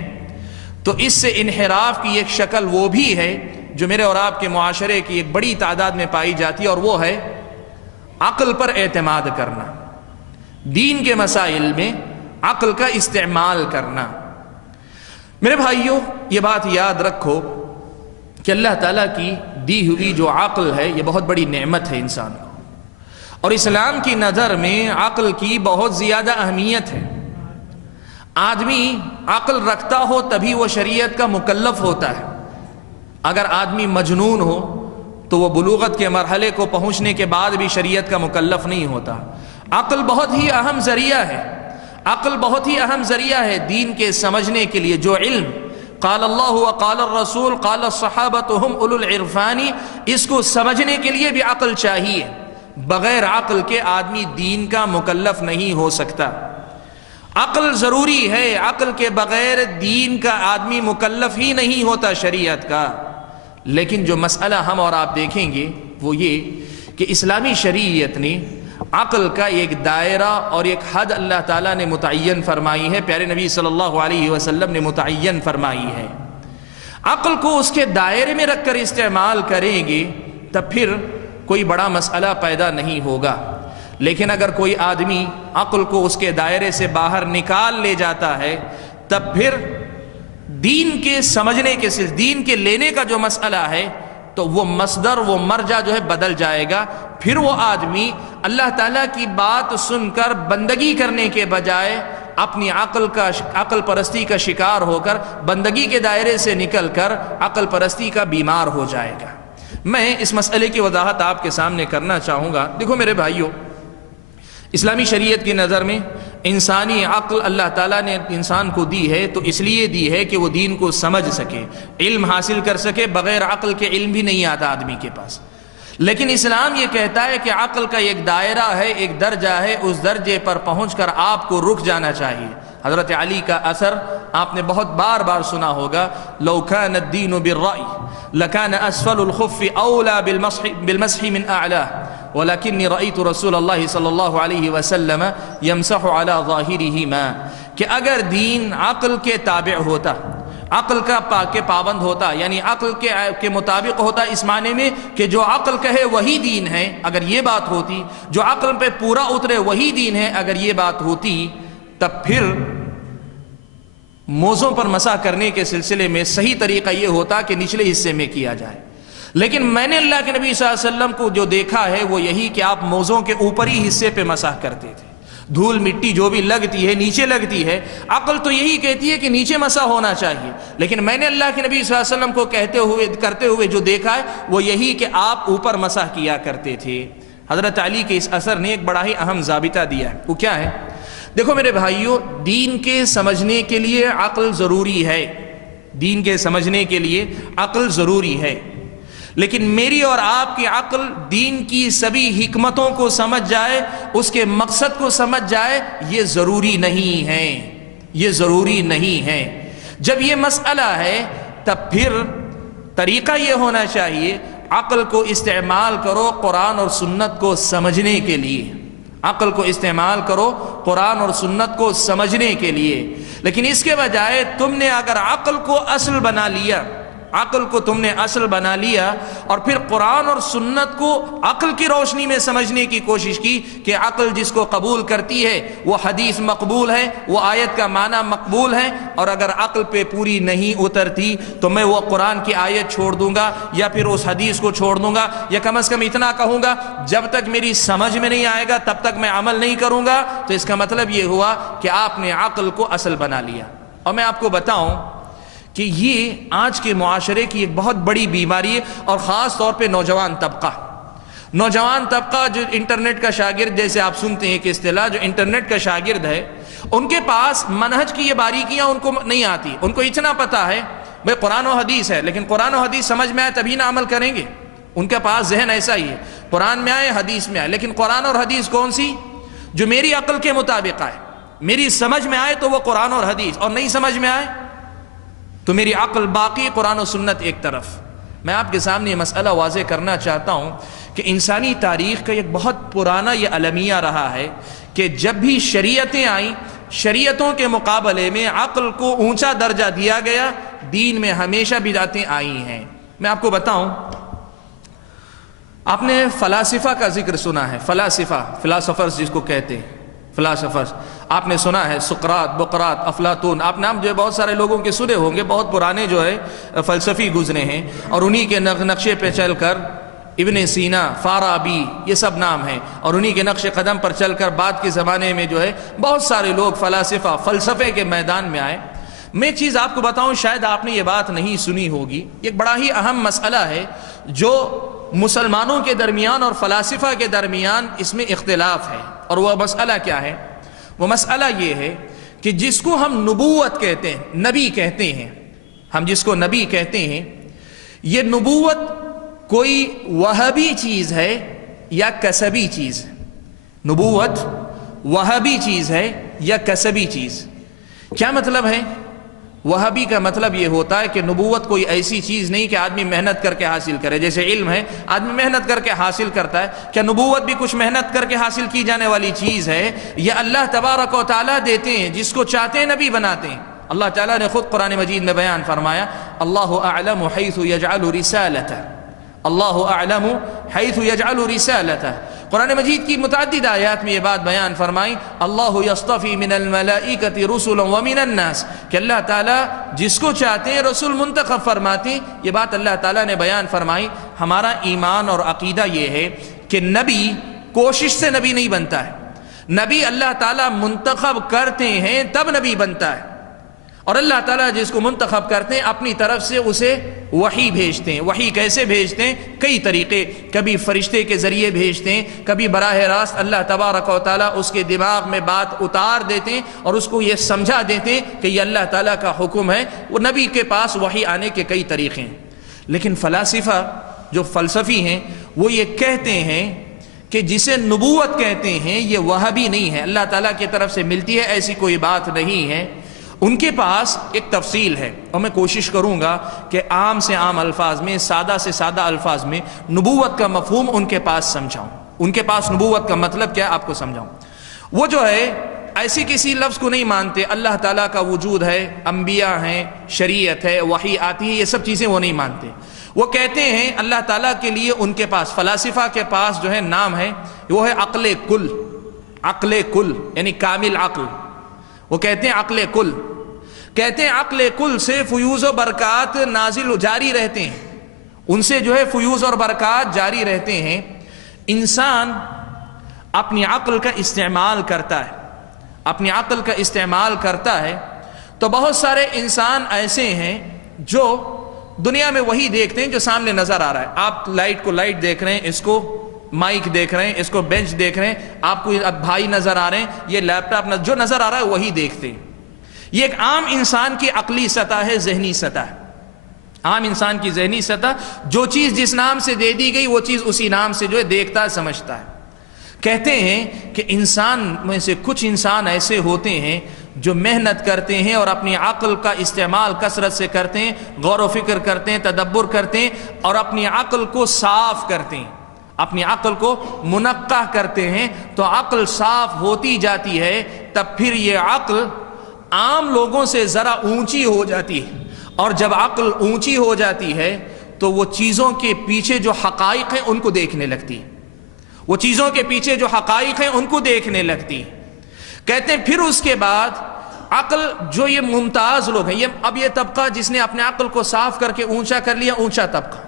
تو اس سے انحراف کی ایک شکل وہ بھی ہے جو میرے اور آپ کے معاشرے کی ایک بڑی تعداد میں پائی جاتی ہے، اور وہ ہے عقل پر اعتماد کرنا، دین کے مسائل میں عقل کا استعمال کرنا۔ میرے بھائیوں، یہ بات یاد رکھو کہ اللہ تعالیٰ کی دی ہوئی جو عقل ہے یہ بہت بڑی نعمت ہے انسان کو، اور اسلام کی نظر میں عقل کی بہت زیادہ اہمیت ہے۔ آدمی عقل رکھتا ہو تبھی وہ شریعت کا مکلف ہوتا ہے۔ اگر آدمی مجنون ہو تو وہ بلوغت کے مرحلے کو پہنچنے کے بعد بھی شریعت کا مکلف نہیں ہوتا۔ عقل بہت ہی اہم ذریعہ ہے، عقل بہت ہی اہم ذریعہ ہے دین کے سمجھنے کے لیے۔ جو علم قال اللہ وقال الرسول قال الصحابۃ هم اولو العرفان، اس کو سمجھنے کے لیے بھی عقل چاہیے۔ بغیر عقل کے آدمی دین کا مکلف نہیں ہو سکتا۔ عقل ضروری ہے، عقل کے بغیر دین کا آدمی مکلف ہی نہیں ہوتا شریعت کا۔ لیکن جو مسئلہ ہم اور آپ دیکھیں گے وہ یہ کہ اسلامی شریعت نے عقل کا ایک دائرہ اور ایک حد اللہ تعالیٰ نے متعین فرمائی ہے، پیارے نبی صلی اللہ علیہ وسلم نے متعین فرمائی ہے۔ عقل کو اس کے دائرے میں رکھ کر استعمال کریں گے تب پھر کوئی بڑا مسئلہ پیدا نہیں ہوگا۔ لیکن اگر کوئی آدمی عقل کو اس کے دائرے سے باہر نکال لے جاتا ہے تب پھر دین کے سمجھنے کے سلسلے، دین کے لینے کا جو مسئلہ ہے تو وہ مصدر، وہ مرجع جو ہے بدل جائے گا۔ پھر وہ آدمی اللہ تعالیٰ کی بات سن کر بندگی کرنے کے بجائے اپنی عقل پرستی کا شکار ہو کر بندگی کے دائرے سے نکل کر عقل پرستی کا بیمار ہو جائے گا۔ میں اس مسئلے کی وضاحت آپ کے سامنے کرنا چاہوں گا. دیکھو میرے بھائیوں، اسلامی شریعت کی نظر میں انسانی عقل اللہ تعالیٰ نے انسان کو دی ہے تو اس لیے دی ہے کہ وہ دین کو سمجھ سکے، علم حاصل کر سکے. بغیر عقل کے علم بھی نہیں آتا آدمی کے پاس. لیکن اسلام یہ کہتا ہے کہ عقل کا ایک دائرہ ہے، ایک درجہ ہے، اس درجے پر پہنچ کر آپ کو رک جانا چاہیے. حضرت علی کا اثر آپ نے بہت بار بار سنا ہوگا، لو كان الدين بالرأي لكان اسفل الخف اولى بالمسح من اعلاه ولكني رأيت رسول اللہ صلی اللہ علیہ وسلم يمسح على ظاہرهما. کہ اگر دین عقل کے تابع ہوتا، عقل کے پابند ہوتا، یعنی عقل کے مطابق ہوتا، اس معنی میں کہ جو عقل کہے وہی دین ہے، اگر یہ بات ہوتی، جو عقل پہ پورا اترے وہی دین ہے، اگر یہ بات ہوتی، تب پھر موزوں پر مسح کرنے کے سلسلے میں صحیح طریقہ یہ ہوتا کہ نچلے حصے میں کیا جائے. لیکن میں نے اللہ کے نبی صلی اللہ علیہ وسلم کو جو دیکھا ہے وہ یہی کہ آپ موزوں کے اوپری حصے پہ مسح کرتے تھے. دھول مٹی جو بھی لگتی ہے نیچے لگتی ہے. عقل تو یہی کہتی ہے کہ نیچے مسح ہونا چاہیے، لیکن میں نے اللہ کے نبی صلی اللہ علیہ وسلم کو کرتے ہوئے جو دیکھا ہے وہ یہی کہ آپ اوپر مسح کیا کرتے تھے. حضرت علی کے اس اثر نے ایک بڑا ہی اہم ضابطہ دیا ہے. وہ کیا ہے؟ دیکھو میرے بھائیوں، دین کے سمجھنے کے لیے عقل ضروری ہے. دین کے سمجھنے کے لیے عقل ضروری ہے، لیکن میری اور آپ کی عقل دین کی سبھی حکمتوں کو سمجھ جائے، اس کے مقصد کو سمجھ جائے، یہ ضروری نہیں ہے. یہ ضروری نہیں ہے. جب یہ مسئلہ ہے تب پھر طریقہ یہ ہونا چاہیے عقل کو استعمال کرو قرآن اور سنت کو سمجھنے کے لیے. عقل کو استعمال کرو قرآن اور سنت کو سمجھنے کے لیے. لیکن اس کے بجائے تم نے اگر عقل کو اصل بنا لیا، عقل کو تم نے اصل بنا لیا اور پھر قرآن اور سنت کو عقل کی روشنی میں سمجھنے کی کوشش کی کہ عقل جس کو قبول کرتی ہے وہ حدیث مقبول ہے، وہ آیت کا معنی مقبول ہے، اور اگر عقل پہ پوری نہیں اترتی تو میں وہ قرآن کی آیت چھوڑ دوں گا یا پھر اس حدیث کو چھوڑ دوں گا، یا کم از کم اتنا کہوں گا جب تک میری سمجھ میں نہیں آئے گا تب تک میں عمل نہیں کروں گا. تو اس کا مطلب یہ ہوا کہ آپ نے عقل کو اصل بنا لیا. اور میں آپ کو بتاؤں کہ یہ آج کے معاشرے کی ایک بہت بڑی بیماری ہے، اور خاص طور پہ نوجوان طبقہ جو انٹرنیٹ کا شاگرد، جیسے آپ سنتے ہیں کہ اصطلاح، جو انٹرنیٹ کا شاگرد ہے، ان کے پاس منہج کی یہ باریکیاں ان کو نہیں آتی. ان کو اتنا پتا ہے بھئی قرآن و حدیث ہے، لیکن قرآن و حدیث سمجھ میں آئے تبھی نہ عمل کریں گے. ان کے پاس ذہن ایسا ہی ہے، قرآن میں آئے حدیث میں آئے، لیکن قرآن اور حدیث کون سی؟ جو میری عقل کے مطابق آئے، میری سمجھ میں آئے تو وہ قرآن اور حدیث، اور نہیں سمجھ میں آئے تو میری عقل باقی، قرآن و سنت ایک طرف. میں آپ کے سامنے یہ مسئلہ واضح کرنا چاہتا ہوں کہ انسانی تاریخ کا ایک بہت پرانا یہ المیہ رہا ہے کہ جب بھی شریعتیں آئیں، شریعتوں کے مقابلے میں عقل کو اونچا درجہ دیا گیا. دین میں ہمیشہ بدعتیں آئی ہیں. میں آپ کو بتاؤں، آپ نے فلاسفہ کا ذکر سنا ہے، فلاسفرز جس کو کہتے ہیں، فلاسفرز آپ نے سنا ہے، سقراط، بقراط، افلاطون، آپ نام جو ہے بہت سارے لوگوں کے سنے ہوں گے. بہت پرانے جو ہے فلسفی گزرے ہیں، اور انہی کے نقشے پہ چل کر ابن سینا، فارابی، یہ سب نام ہیں، اور انہی کے نقش قدم پر چل کر بعد کے زمانے میں جو ہے بہت سارے لوگ فلسفے کے میدان میں آئے. میں ایک چیز آپ کو بتاؤں، شاید آپ نے یہ بات نہیں سنی ہوگی، ایک بڑا ہی اہم مسئلہ ہے جو مسلمانوں کے درمیان اور فلاسفہ کے درمیان اس میں اختلاف ہے. اور وہ مسئلہ کیا ہے؟ وہ مسئلہ یہ ہے کہ جس کو ہم نبوت کہتے ہیں، نبی کہتے ہیں، ہم جس کو نبی کہتے ہیں، یہ نبوت کوئی وہابی چیز ہے یا کسبی چیز؟ نبوت وہابی چیز ہے یا کسبی چیز؟ کیا مطلب ہے؟ وہابی کا مطلب یہ ہوتا ہے کہ نبوت کوئی ایسی چیز نہیں کہ آدمی محنت کر کے حاصل کرے. جیسے علم ہے، آدمی محنت کر کے حاصل کرتا ہے. کیا نبوت بھی کچھ محنت کر کے حاصل کی جانے والی چیز ہے؟ یہ اللہ تبارک و تعالیٰ دیتے ہیں، جس کو چاہتے ہیں نبی بناتے ہیں. اللہ تعالیٰ نے خود قرآن مجید میں بیان فرمایا، اللہ اعلم حیث یجعل رسالتہ، اللہ اعلم حیث یجعل رسالتہ. قرآن مجید کی متعدد آیات میں یہ بات بیان فرمائی، اللہ یصطفی من الملائکۃ رسلا ومن الناس، کہ اللہ تعالیٰ جس کو چاہتے ہیں رسول منتخب فرماتے ہیں. یہ بات اللہ تعالیٰ نے بیان فرمائی. ہمارا ایمان اور عقیدہ یہ ہے کہ نبی کوشش سے نبی نہیں بنتا ہے، نبی اللہ تعالیٰ منتخب کرتے ہیں تب نبی بنتا ہے. اور اللہ تعالیٰ جس کو منتخب کرتے ہیں اپنی طرف سے اسے وحی بھیجتے ہیں. وحی کیسے بھیجتے ہیں؟ کئی طریقے. کبھی فرشتے کے ذریعے بھیجتے ہیں، کبھی براہ راست اللہ تبارک و تعالیٰ اس کے دماغ میں بات اتار دیتے ہیں اور اس کو یہ سمجھا دیتے ہیں کہ یہ اللہ تعالیٰ کا حکم ہے. وہ نبی کے پاس وحی آنے کے کئی طریقے ہیں. لیکن فلاسفہ جو فلسفی ہیں وہ یہ کہتے ہیں کہ جسے نبوت کہتے ہیں یہ وحی نہیں ہے، اللہ تعالیٰ کی طرف سے ملتی ہے، ایسی کوئی بات نہیں ہے. ان کے پاس ایک تفصیل ہے اور میں کوشش کروں گا کہ عام سے عام الفاظ میں، سادہ سے سادہ الفاظ میں نبوت کا مفہوم ان کے پاس سمجھاؤں. ان کے پاس نبوت کا مطلب کیا ہے آپ کو سمجھاؤں. وہ جو ہے ایسی کسی لفظ کو نہیں مانتے. اللہ تعالیٰ کا وجود ہے، انبیاء ہیں، شریعت ہے، وحی آتی ہے، یہ سب چیزیں وہ نہیں مانتے. وہ کہتے ہیں اللہ تعالیٰ کے لیے ان کے پاس، فلاسفہ کے پاس جو ہے نام ہے، وہ ہے عقل کل. عقل کل یعنی کامل عقل. وہ کہتے ہیں عقل کل. کہتے ہیں عقل کل سے فیوز و برکات نازل جاری رہتے ہیں، ان سے جو ہے فیوز اور برکات جاری رہتے ہیں. انسان اپنی عقل کا استعمال کرتا ہے، اپنی عقل کا استعمال کرتا ہے تو بہت سارے انسان ایسے ہیں جو دنیا میں وہی دیکھتے ہیں جو سامنے نظر آ رہا ہے. آپ لائٹ کو لائٹ دیکھ رہے ہیں، اس کو مائک دیکھ رہے ہیں، اس کو بینچ دیکھ رہے ہیں، آپ کو بھائی نظر آ رہے ہیں، یہ لیپ ٹاپ جو نظر آ رہا ہے وہی دیکھتے ہیں. یہ ایک عام انسان کی عقلی سطح ہے، ذہنی سطح ہے. عام انسان کی ذہنی سطح، جو چیز جس نام سے دے دی گئی وہ چیز اسی نام سے جو ہے دیکھتا ہے، سمجھتا ہے. کہتے ہیں کہ انسان میں سے کچھ انسان ایسے ہوتے ہیں جو محنت کرتے ہیں اور اپنی عقل کا استعمال کثرت سے کرتے ہیں، غور و فکر کرتے ہیں، تدبر کرتے ہیں اور اپنی عقل کو صاف کرتے ہیں، اپنی عقل کو منقح کرتے ہیں تو عقل صاف ہوتی جاتی ہے. تب پھر یہ عقل عام لوگوں سے ذرا اونچی ہو جاتی ہے، اور جب عقل اونچی ہو جاتی ہے تو وہ چیزوں کے پیچھے جو حقائق ہیں ان کو دیکھنے لگتی ہے. وہ چیزوں کے پیچھے جو حقائق ہیں ان کو دیکھنے لگتی ہے. کہتے ہیں پھر اس کے بعد عقل جو یہ ممتاز لوگ ہیں، اب یہ طبقہ جس نے اپنے عقل کو صاف کر کے اونچا کر لیا، اونچا طبقہ.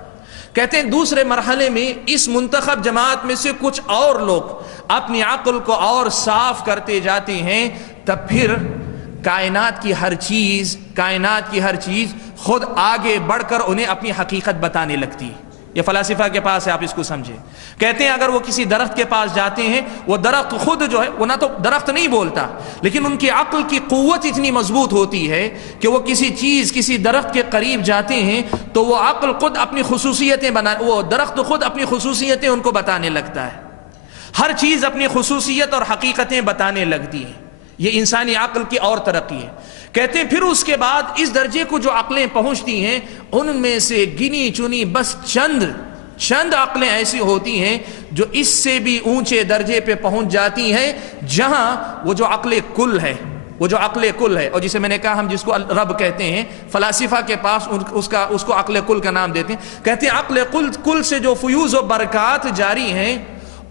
کہتے ہیں دوسرے مرحلے میں اس منتخب جماعت میں سے کچھ اور لوگ اپنی عقل کو اور صاف کرتے جاتے ہیں. تب پھر کائنات کی ہر چیز خود آگے بڑھ کر انہیں اپنی حقیقت بتانے لگتی ہے. یہ فلاسفہ کے پاس ہے، آپ اس کو سمجھیں. کہتے ہیں اگر وہ کسی درخت کے پاس جاتے ہیں، وہ درخت خود جو ہے وہ نہ تو درخت نہیں بولتا، لیکن ان کی عقل کی قوت اتنی مضبوط ہوتی ہے کہ وہ کسی چیز، کسی درخت کے قریب جاتے ہیں تو وہ عقل خود اپنی خصوصیتیں وہ درخت خود اپنی خصوصیتیں ان کو بتانے لگتا ہے. ہر چیز اپنی خصوصیت اور حقیقتیں بتانے لگتی ہیں. یہ انسانی عقل کی اور ترقی ہے. کہتے ہیں پھر اس کے بعد اس درجے کو جو عقلیں پہنچتی ہیں ان میں سے گنی چنی بس چند عقلیں ایسی ہوتی ہیں جو اس سے بھی اونچے درجے پہ پہنچ جاتی ہیں، جہاں وہ جو عقل کل ہے، اور جسے میں نے کہا ہم جس کو رب کہتے ہیں، فلاسفہ کے پاس اس کو عقل کل کا نام دیتے ہیں. کہتے ہیں عقل کل سے جو فیوز و برکات جاری ہیں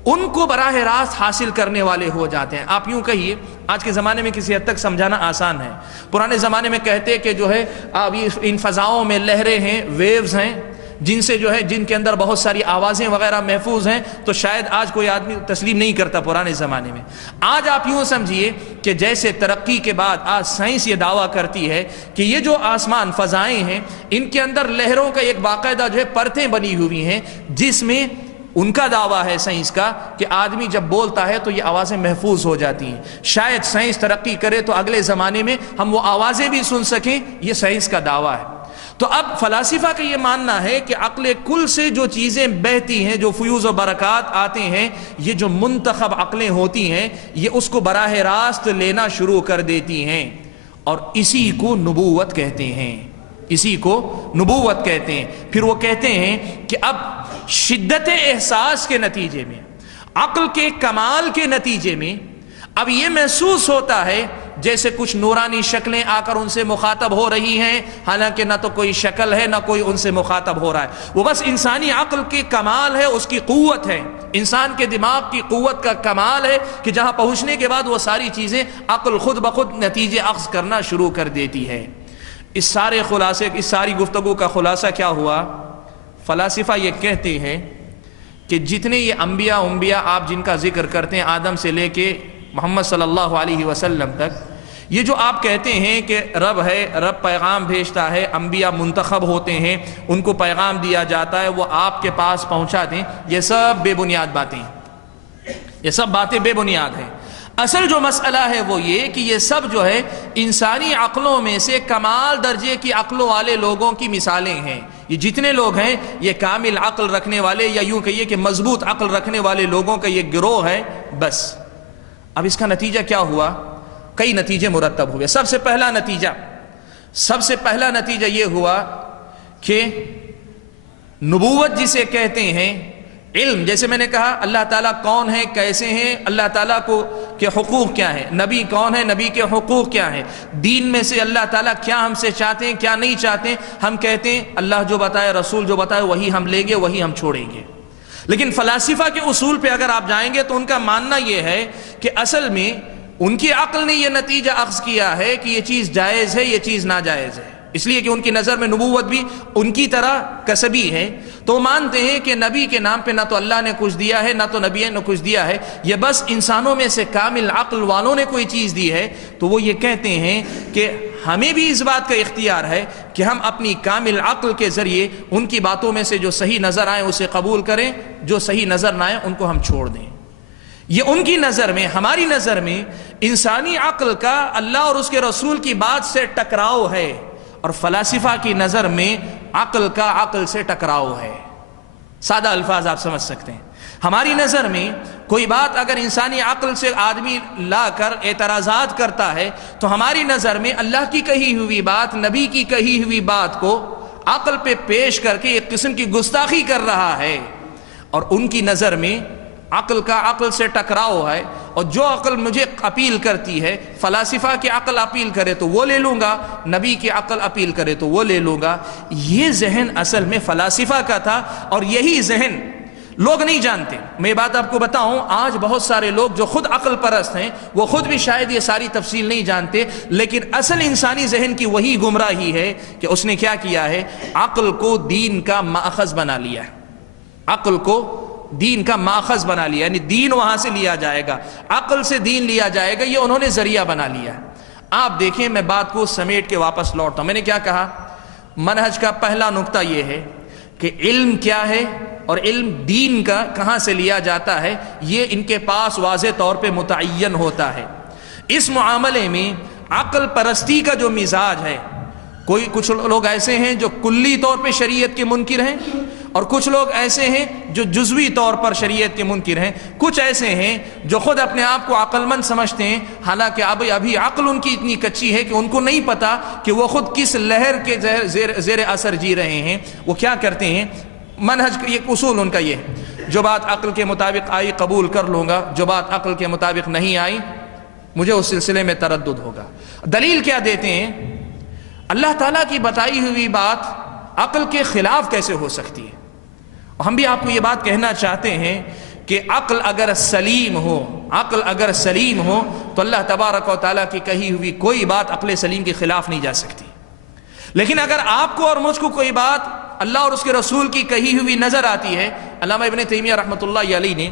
ان کو براہ راست حاصل کرنے والے ہو جاتے ہیں. آپ یوں کہیے آج کے زمانے میں کسی حد تک سمجھانا آسان ہے. پرانے زمانے میں کہتے کہ جو ہے اب ان فضاؤں میں لہریں ہیں، ویوز ہیں، جن کے اندر بہت ساری آوازیں وغیرہ محفوظ ہیں، تو شاید آج کوئی آدمی تسلیم نہیں کرتا پرانے زمانے میں. آج آپ یوں سمجھیے کہ جیسے ترقی کے بعد آج سائنس یہ دعویٰ کرتی ہے کہ یہ جو آسمان فضائیں ہیں ان کے اندر لہروں کا ایک باقاعدہ جو ہے پرتیں بنی ہوئی ہیں، جس میں ان کا دعویٰ ہے سائنس کا کہ آدمی جب بولتا ہے تو یہ آوازیں محفوظ ہو جاتی ہیں. شاید سائنس ترقی کرے تو اگلے زمانے میں ہم وہ آوازیں بھی سن سکیں، یہ سائنس کا دعویٰ ہے. تو اب فلاسفہ کا یہ ماننا ہے کہ عقل کل سے جو چیزیں بہتی ہیں، جو فیوز و برکات آتے ہیں، یہ جو منتخب عقلیں ہوتی ہیں یہ اس کو براہ راست لینا شروع کر دیتی ہیں، اور اسی کو نبوت کہتے ہیں. پھر وہ کہتے ہیں کہ اب شدت احساس کے نتیجے میں، عقل کے کمال کے نتیجے میں اب یہ محسوس ہوتا ہے جیسے کچھ نورانی شکلیں آ کر ان سے مخاطب ہو رہی ہیں، حالانکہ نہ تو کوئی شکل ہے نہ کوئی ان سے مخاطب ہو رہا ہے. وہ بس انسانی عقل کے کمال ہے، اس کی قوت ہے، انسان کے دماغ کی قوت کا کمال ہے کہ جہاں پہنچنے کے بعد وہ ساری چیزیں عقل خود بخود نتیجے اخذ کرنا شروع کر دیتی ہے. اس ساری گفتگو کا خلاصہ کیا ہوا؟ فلاسفہ یہ کہتے ہیں کہ جتنے یہ انبیاء آپ جن کا ذکر کرتے ہیں، آدم سے لے کے محمد صلی اللہ علیہ وسلم تک، یہ جو آپ کہتے ہیں کہ رب ہے، رب پیغام بھیجتا ہے، انبیاء منتخب ہوتے ہیں، ان کو پیغام دیا جاتا ہے، وہ آپ کے پاس پہنچا دیں، یہ سب بے بنیاد باتیں ہیں، یہ سب باتیں بے بنیاد ہیں۔ اصل جو مسئلہ ہے وہ یہ کہ یہ سب جو ہے انسانی عقلوں میں سے کمال درجے کی عقلوں والے لوگوں کی مثالیں ہیں۔ یہ جتنے لوگ ہیں یہ کامل عقل رکھنے والے، یا یوں کہیے کہ مضبوط عقل رکھنے والے لوگوں کا یہ گروہ ہے بس۔ اب اس کا نتیجہ کیا ہوا؟ کئی نتیجے مرتب ہوئے۔ سب سے پہلا نتیجہ یہ ہوا کہ نبوت جسے کہتے ہیں، علم، جیسے میں نے کہا اللہ تعالیٰ کون ہے، کیسے ہیں، اللہ تعالیٰ کو کے حقوق کیا ہیں، نبی کون ہے، نبی کے حقوق کیا ہیں، دین میں سے اللہ تعالیٰ کیا ہم سے چاہتے ہیں، کیا نہیں چاہتے ہیں۔ ہم کہتے ہیں اللہ جو بتائے، رسول جو بتائے وہی ہم لیں گے، وہی ہم چھوڑیں گے۔ لیکن فلاسفہ کے اصول پہ اگر آپ جائیں گے تو ان کا ماننا یہ ہے کہ اصل میں ان کی عقل نے یہ نتیجہ اخذ کیا ہے کہ یہ چیز جائز ہے، یہ چیز ناجائز ہے، اس لیے کہ ان کی نظر میں نبوت بھی ان کی طرح کسبی ہے۔ تو مانتے ہیں کہ نبی کے نام پہ نہ تو اللہ نے کچھ دیا ہے، نہ تو نبی نے کچھ دیا ہے، یہ بس انسانوں میں سے کامل عقل والوں نے کوئی چیز دی ہے۔ تو وہ یہ کہتے ہیں کہ ہمیں بھی اس بات کا اختیار ہے کہ ہم اپنی کامل عقل کے ذریعے ان کی باتوں میں سے جو صحیح نظر آئے اسے قبول کریں، جو صحیح نظر نہ آئے ان کو ہم چھوڑ دیں۔ یہ ان کی نظر میں، ہماری نظر میں انسانی عقل کا اللہ اور اس کے رسول کی بات سے ٹکراؤ ہے، اور فلاسفہ کی نظر میں عقل کا عقل سے ٹکراؤ ہے۔ سادہ الفاظ آپ سمجھ سکتے ہیں۔ ہماری نظر میں کوئی بات اگر انسانی عقل سے آدمی لا کر اعتراضات کرتا ہے تو ہماری نظر میں اللہ کی کہی ہوئی بات، نبی کی کہی ہوئی بات کو عقل پہ پیش کر کے ایک قسم کی گستاخی کر رہا ہے، اور ان کی نظر میں عقل کا عقل سے ٹکراؤ ہے۔ اور جو عقل مجھے اپیل کرتی ہے، فلاسفہ کی عقل اپیل کرے تو وہ لے لوں گا، نبی کی عقل اپیل کرے تو وہ لے لوں گا۔ یہ ذہن اصل میں فلاسفہ کا تھا، اور یہی ذہن لوگ نہیں جانتے۔ میں بات آپ کو بتاؤں، آج بہت سارے لوگ جو خود عقل پرست ہیں وہ خود بھی شاید یہ ساری تفصیل نہیں جانتے، لیکن اصل انسانی ذہن کی وہی گمراہی ہے کہ اس نے کیا کیا ہے، عقل کو دین کا ماخذ بنا لیا ہے۔ عقل کو دین کا ماخذ بنا لیا، یعنی دین وہاں سے لیا جائے گا، عقل سے دین لیا جائے گا، یہ انہوں نے ذریعہ بنا لیا۔ آپ دیکھیں، میں بات کو سمیٹ کے واپس لوٹتا ہوں۔ میں نے کیا کہا؟ منہج کا پہلا نقطہ یہ ہے کہ علم کیا ہے اور علم دین کا کہاں سے لیا جاتا ہے، یہ ان کے پاس واضح طور پہ متعین ہوتا ہے۔ اس معاملے میں عقل پرستی کا جو مزاج ہے، کچھ لوگ ایسے ہیں جو کلی طور پہ شریعت کے منکر ہیں، اور کچھ لوگ ایسے ہیں جو جزوی طور پر شریعت کے منکر ہیں، کچھ ایسے ہیں جو خود اپنے آپ کو عقل مند سمجھتے ہیں، حالانکہ ابھی عقل ان کی اتنی کچی ہے کہ ان کو نہیں پتا کہ وہ خود کس لہر کے زیر اثر جی رہے ہیں۔ وہ کیا کرتے ہیں، منہج کا ایک اصول ان کا یہ ہے، جو بات عقل کے مطابق آئی قبول کر لوں گا، جو بات عقل کے مطابق نہیں آئی مجھے اس سلسلے میں تردد ہوگا۔ دلیل کیا دیتے ہیں؟ اللہ تعالیٰ کی بتائی ہوئی بات عقل کے خلاف کیسے ہو سکتی ہے؟ ہم بھی آپ کو یہ بات کہنا چاہتے ہیں کہ عقل اگر سلیم ہو تو اللہ تبارک و تعالیٰ کی کہی ہوئی کوئی بات عقل سلیم کے خلاف نہیں جا سکتی۔ لیکن اگر آپ کو اور مجھ کو کوئی بات اللہ اور اس کے رسول کی کہی ہوئی نظر آتی ہے، علامہ ابن تیمیہ رحمۃ اللہ علیہ نے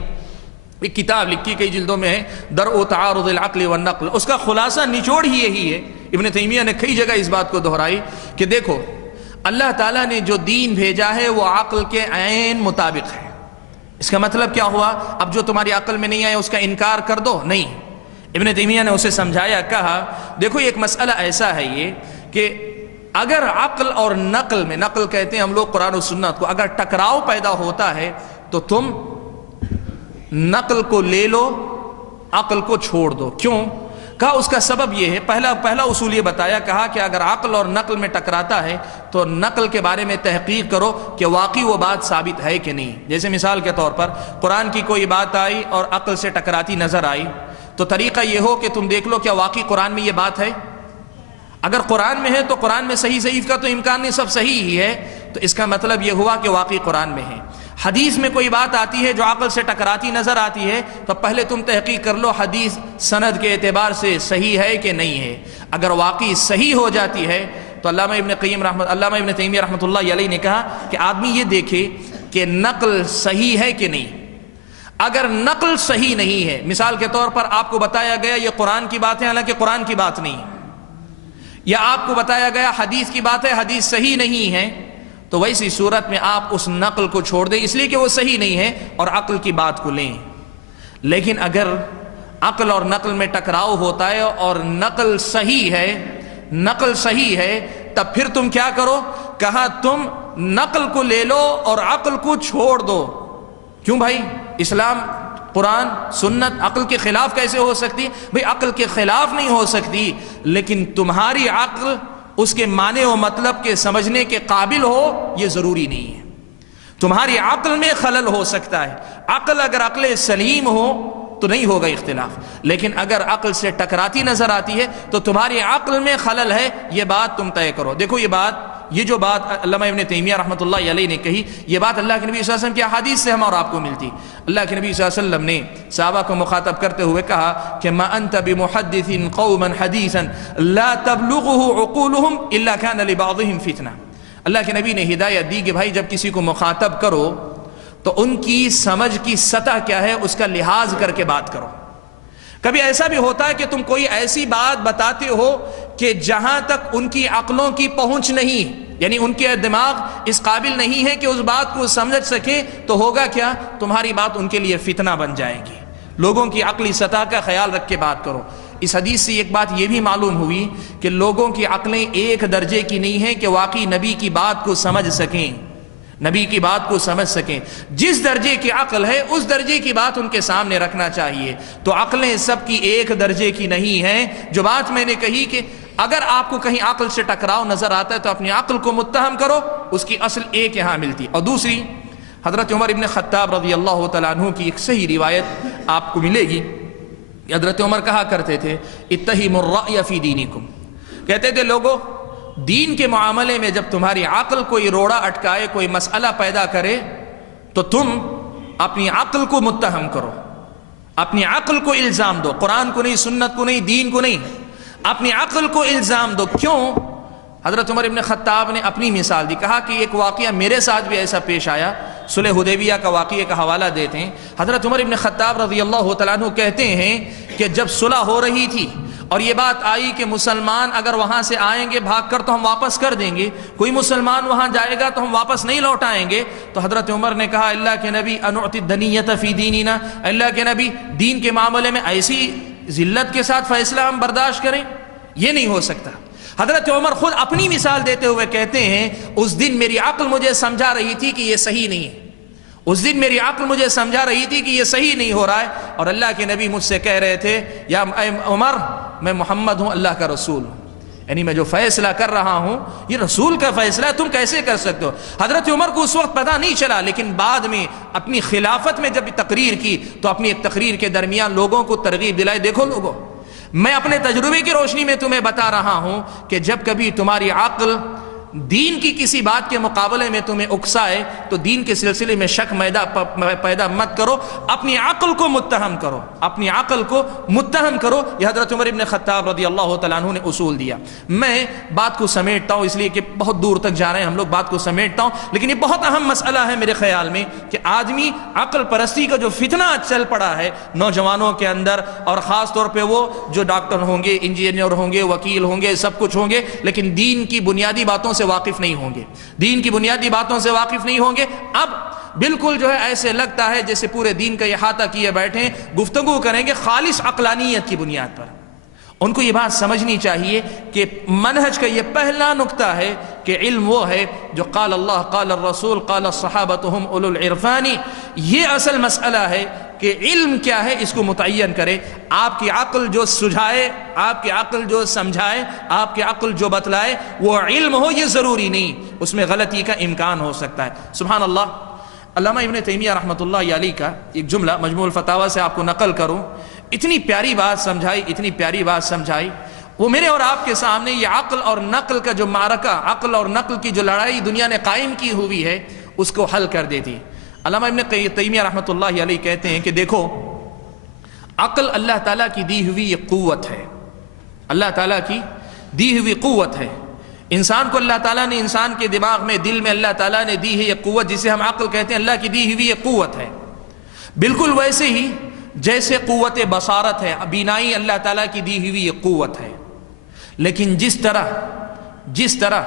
ایک کتاب لکھی، کئی جلدوں میں ہے، درء تعارض العقل والنقل، اس کا خلاصہ نچوڑ ہی یہی ہے۔ ابن تیمیہ نے کئی جگہ اس بات کو دہرائی کہ دیکھو، اللہ تعالیٰ نے جو دین بھیجا ہے وہ عقل کے عین مطابق ہے۔ اس کا مطلب کیا ہوا؟ اب جو تمہاری عقل میں نہیں آئے اس کا انکار کر دو؟ نہیں۔ ابن تیمیہ نے اسے سمجھایا، کہا دیکھو ایک مسئلہ ایسا ہے یہ کہ اگر عقل اور نقل میں، نقل کہتے ہیں ہم لوگ قرآن و سنت کو، اگر ٹکراؤ پیدا ہوتا ہے تو تم نقل کو لے لو، عقل کو چھوڑ دو۔ کیوں؟ کہا اس کا سبب یہ ہے، پہلا اصول یہ بتایا، کہا کہ اگر عقل اور نقل میں ٹکراتا ہے تو نقل کے بارے میں تحقیق کرو کہ واقعی وہ بات ثابت ہے کہ نہیں۔ جیسے مثال کے طور پر قرآن کی کوئی بات آئی اور عقل سے ٹکراتی نظر آئی، تو طریقہ یہ ہو کہ تم دیکھ لو کیا واقعی قرآن میں یہ بات ہے۔ اگر قرآن میں ہے تو قرآن میں صحیح ضعیف کا تو امکان نہیں، سب صحیح ہی ہے، تو اس کا مطلب یہ ہوا کہ واقعی قرآن میں ہے۔ حدیث میں کوئی بات آتی ہے جو عقل سے ٹکراتی نظر آتی ہے تو پہلے تم تحقیق کر لو حدیث سند کے اعتبار سے صحیح ہے کہ نہیں ہے۔ اگر واقعی صحیح ہو جاتی ہے تو علامہ ابن تیمیہ رحمۃ اللہ علیہ نے کہا کہ آدمی یہ دیکھے کہ نقل صحیح ہے کہ نہیں۔ اگر نقل صحیح نہیں ہے، مثال کے طور پر آپ کو بتایا گیا یہ قرآن کی بات ہے، حالانکہ قرآن کی بات نہیں ہے، یا آپ کو بتایا گیا حدیث کی بات ہے، حدیث صحیح نہیں ہے، تو ویسی صورت میں آپ اس نقل کو چھوڑ دیں اس لیے کہ وہ صحیح نہیں ہے اور عقل کی بات کو لیں۔ لیکن اگر عقل اور نقل میں ٹکراؤ ہوتا ہے اور نقل صحیح ہے، تب پھر تم کیا کرو؟ کہا تم نقل کو لے لو اور عقل کو چھوڑ دو۔ کیوں بھائی؟ اسلام، قرآن، سنت عقل کے خلاف کیسے ہو سکتی؟ بھئی عقل کے خلاف نہیں ہو سکتی، لیکن تمہاری عقل اس کے معنی و مطلب کے سمجھنے کے قابل ہو یہ ضروری نہیں ہے۔ تمہاری عقل میں خلل ہو سکتا ہے، اگر عقل سلیم ہو تو نہیں ہوگا اختلاف، لیکن اگر عقل سے ٹکراتی نظر آتی ہے تو تمہاری عقل میں خلل ہے، یہ بات تم طے کرو۔ دیکھو یہ جو بات علامہ ابن تیمیہ رحمۃ اللہ علیہ نے کہی، یہ بات اللہ کے نبی صلی اللہ علیہ وسلم کی احادیث سے ہم اور آپ کو ملتی۔ اللہ کے نبی صلی اللہ علیہ وسلم نے صحابہ کو مخاطب کرتے ہوئے کہا کہ ما انت بمحدث قوما حدیثا لا تبلغه عقولهم الا كان لبعضهم فتنہ۔ اللہ کے نبی نے ہدایت دی کہ بھائی جب کسی کو مخاطب کرو تو ان کی سمجھ کی سطح کیا ہے اس کا لحاظ کر کے بات کرو۔ کبھی ایسا بھی ہوتا ہے کہ تم کوئی ایسی بات بتاتے ہو کہ جہاں تک ان کی عقلوں کی پہنچ نہیں، یعنی ان کے دماغ اس قابل نہیں ہے کہ اس بات کو سمجھ سکیں، تو ہوگا کیا؟ تمہاری بات ان کے لیے فتنہ بن جائے گی۔ لوگوں کی عقلی سطح کا خیال رکھ کے بات کرو۔ اس حدیث سے ایک بات یہ بھی معلوم ہوئی کہ لوگوں کی عقلیں ایک درجے کی نہیں ہیں کہ واقعی نبی کی بات کو سمجھ سکیں، نبی کی بات کو سمجھ سکیں۔ جس درجے کی عقل ہے اس درجے کی بات ان کے سامنے رکھنا چاہیے۔ تو عقلیں سب کی ایک درجے کی نہیں ہیں۔ جو بات میں نے کہی کہ اگر آپ کو کہیں عقل سے ٹکراؤ نظر آتا ہے تو اپنی عقل کو متہم کرو، اس کی اصل ایک یہاں ملتی۔ اور دوسری، حضرت عمر ابن خطاب رضی اللہ تعالیٰ عنہ کی ایک صحیح روایت آپ کو ملے گی۔ حضرت عمر کہا کرتے تھے اتہموا الرأی فی دینکم، کہتے تھے لوگوں دین کے معاملے میں جب تمہاری عقل کوئی روڑا اٹکائے، کوئی مسئلہ پیدا کرے تو تم اپنی عقل کو متہم کرو، اپنی عقل کو الزام دو، قرآن کو نہیں، سنت کو نہیں، دین کو نہیں، اپنی عقل کو الزام دو۔ کیوں؟ حضرت عمر ابن خطاب نے اپنی مثال دی، کہا کہ ایک واقعہ میرے ساتھ بھی ایسا پیش آیا۔ صلح حدیبیہ کا واقعے کا حوالہ دیتے ہیں۔ حضرت عمر ابن خطاب رضی اللہ تعالیٰ عنہ کہتے ہیں کہ جب صلح ہو رہی تھی اور یہ بات آئی کہ مسلمان اگر وہاں سے آئیں گے بھاگ کر تو ہم واپس کر دیں گے، کوئی مسلمان وہاں جائے گا تو ہم واپس نہیں لوٹائیں گے، تو حضرت عمر نے کہا اللہ کے نبی انعطی الدنیۃ فی دیننا، اللہ کے نبی دین کے معاملے میں ایسی ذلت کے ساتھ فیصلہ ہم برداشت کریں؟ یہ نہیں ہو سکتا۔ حضرت عمر خود اپنی مثال دیتے ہوئے کہتے ہیں اس دن میری عقل مجھے سمجھا رہی تھی کہ یہ صحیح نہیں ہے، اس دن میری عقل مجھے سمجھا رہی تھی کہ یہ صحیح نہیں ہو رہا ہے، اور اللہ کے نبی مجھ سے کہہ رہے تھے یا عمر میں محمد ہوں، اللہ کا رسول ہوں، یعنی میں جو فیصلہ کر رہا ہوں یہ رسول کا فیصلہ ہے، تم کیسے کر سکتے ہو؟ حضرت عمر کو اس وقت پتہ نہیں چلا، لیکن بعد میں اپنی خلافت میں جب تقریر کی تو اپنی ایک تقریر کے درمیان لوگوں کو ترغیب دلائی، دیکھو لوگوں میں اپنے تجربے کی روشنی میں تمہیں بتا رہا ہوں کہ جب کبھی تمہاری عقل دین کی کسی بات کے مقابلے میں تمہیں اکسائے تو دین کے سلسلے میں شک پیدا مت کرو، اپنی عقل کو متہم کرو، اپنی عقل کو متہم کرو۔ یہ حضرت عمر ابن خطاب رضی اللہ تعالیٰ عنہ نے اصول دیا۔ میں بات کو سمیٹتا ہوں اس لیے کہ بہت دور تک جا رہے ہیں ہم لوگ، بات کو سمیٹتا ہوں، لیکن یہ بہت اہم مسئلہ ہے میرے خیال میں کہ آدمی عقل پرستی کا جو فتنہ چل پڑا ہے نوجوانوں کے اندر، اور خاص طور پہ وہ جو ڈاکٹر ہوں گے، انجینئر ہوں گے، وکیل ہوں گے، سب کچھ ہوں گے، لیکن دین کی بنیادی باتوں سے واقف نہیں ہوں گے، دین کی بنیادی باتوں سے واقف نہیں ہوں گے۔ اب بالکل جو ہے ایسے لگتا ہے جیسے پورے دین کا احاطہ کیے بیٹھے، گفتگو کریں گے خالص عقلانیت کی بنیاد پر۔ ان کو یہ بات سمجھنی چاہیے کہ منہج کا یہ پہلا نقطہ ہے کہ علم وہ ہے جو قال اللہ قال الرسول قال الصحابۃ هم اولو العرفان۔ یہ اصل مسئلہ ہے کہ علم کیا ہے اس کو متعین کرے۔ آپ کی عقل جو سجھائے، آپ کی عقل جو سمجھائے، آپ کی عقل جو بتلائے وہ علم ہو، یہ ضروری نہیں، اس میں غلطی کا امکان ہو سکتا ہے۔ سبحان اللہ۔ علامہ ابن تیمیہ رحمۃ اللہ علیہ کا ایک جملہ مجموع الفتاویٰ سے آپ کو نقل کروں، اتنی پیاری بات سمجھائی، اتنی پیاری بات سمجھائی۔ وہ میرے اور آپ کے سامنے یہ عقل اور نقل کا جو معرکہ، عقل اور نقل کی جو لڑائی دنیا نے قائم کی ہوئی ہے اس کو حل کر دیتی۔ علامہ ابن تیمیہ رحمۃ اللہ علیہ کہتے ہیں کہ دیکھو عقل اللہ تعالیٰ کی دی ہوئی یہ قوت ہے، اللہ تعالیٰ کی دی ہوئی قوت ہے۔ انسان کو اللہ تعالیٰ نے، انسان کے دماغ میں، دل میں اللہ تعالیٰ نے دی ہے یہ قوت جسے ہم عقل کہتے ہیں، اللہ کی دی ہوئی یہ قوت ہے۔ بالکل ویسے ہی جیسے قوت بصارت ہے، بینائی اللہ تعالیٰ کی دی ہوئی یہ قوت ہے، لیکن جس طرح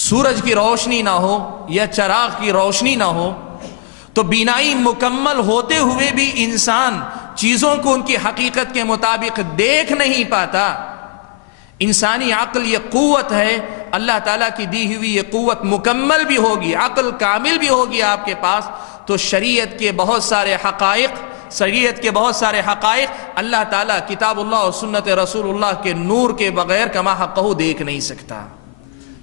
سورج کی روشنی نہ ہو یا چراغ کی روشنی نہ ہو تو بینائی مکمل ہوتے ہوئے بھی انسان چیزوں کو ان کی حقیقت کے مطابق دیکھ نہیں پاتا. انسانی عقل یہ قوت ہے، اللہ تعالیٰ کی دی ہوئی یہ قوت مکمل بھی ہوگی، عقل کامل بھی ہوگی آپ کے پاس، تو شریعت کے بہت سارے حقائق اللہ تعالیٰ کتاب اللہ اور سنت رسول اللہ کے نور کے بغیر کما حقہ دیکھ نہیں سکتا.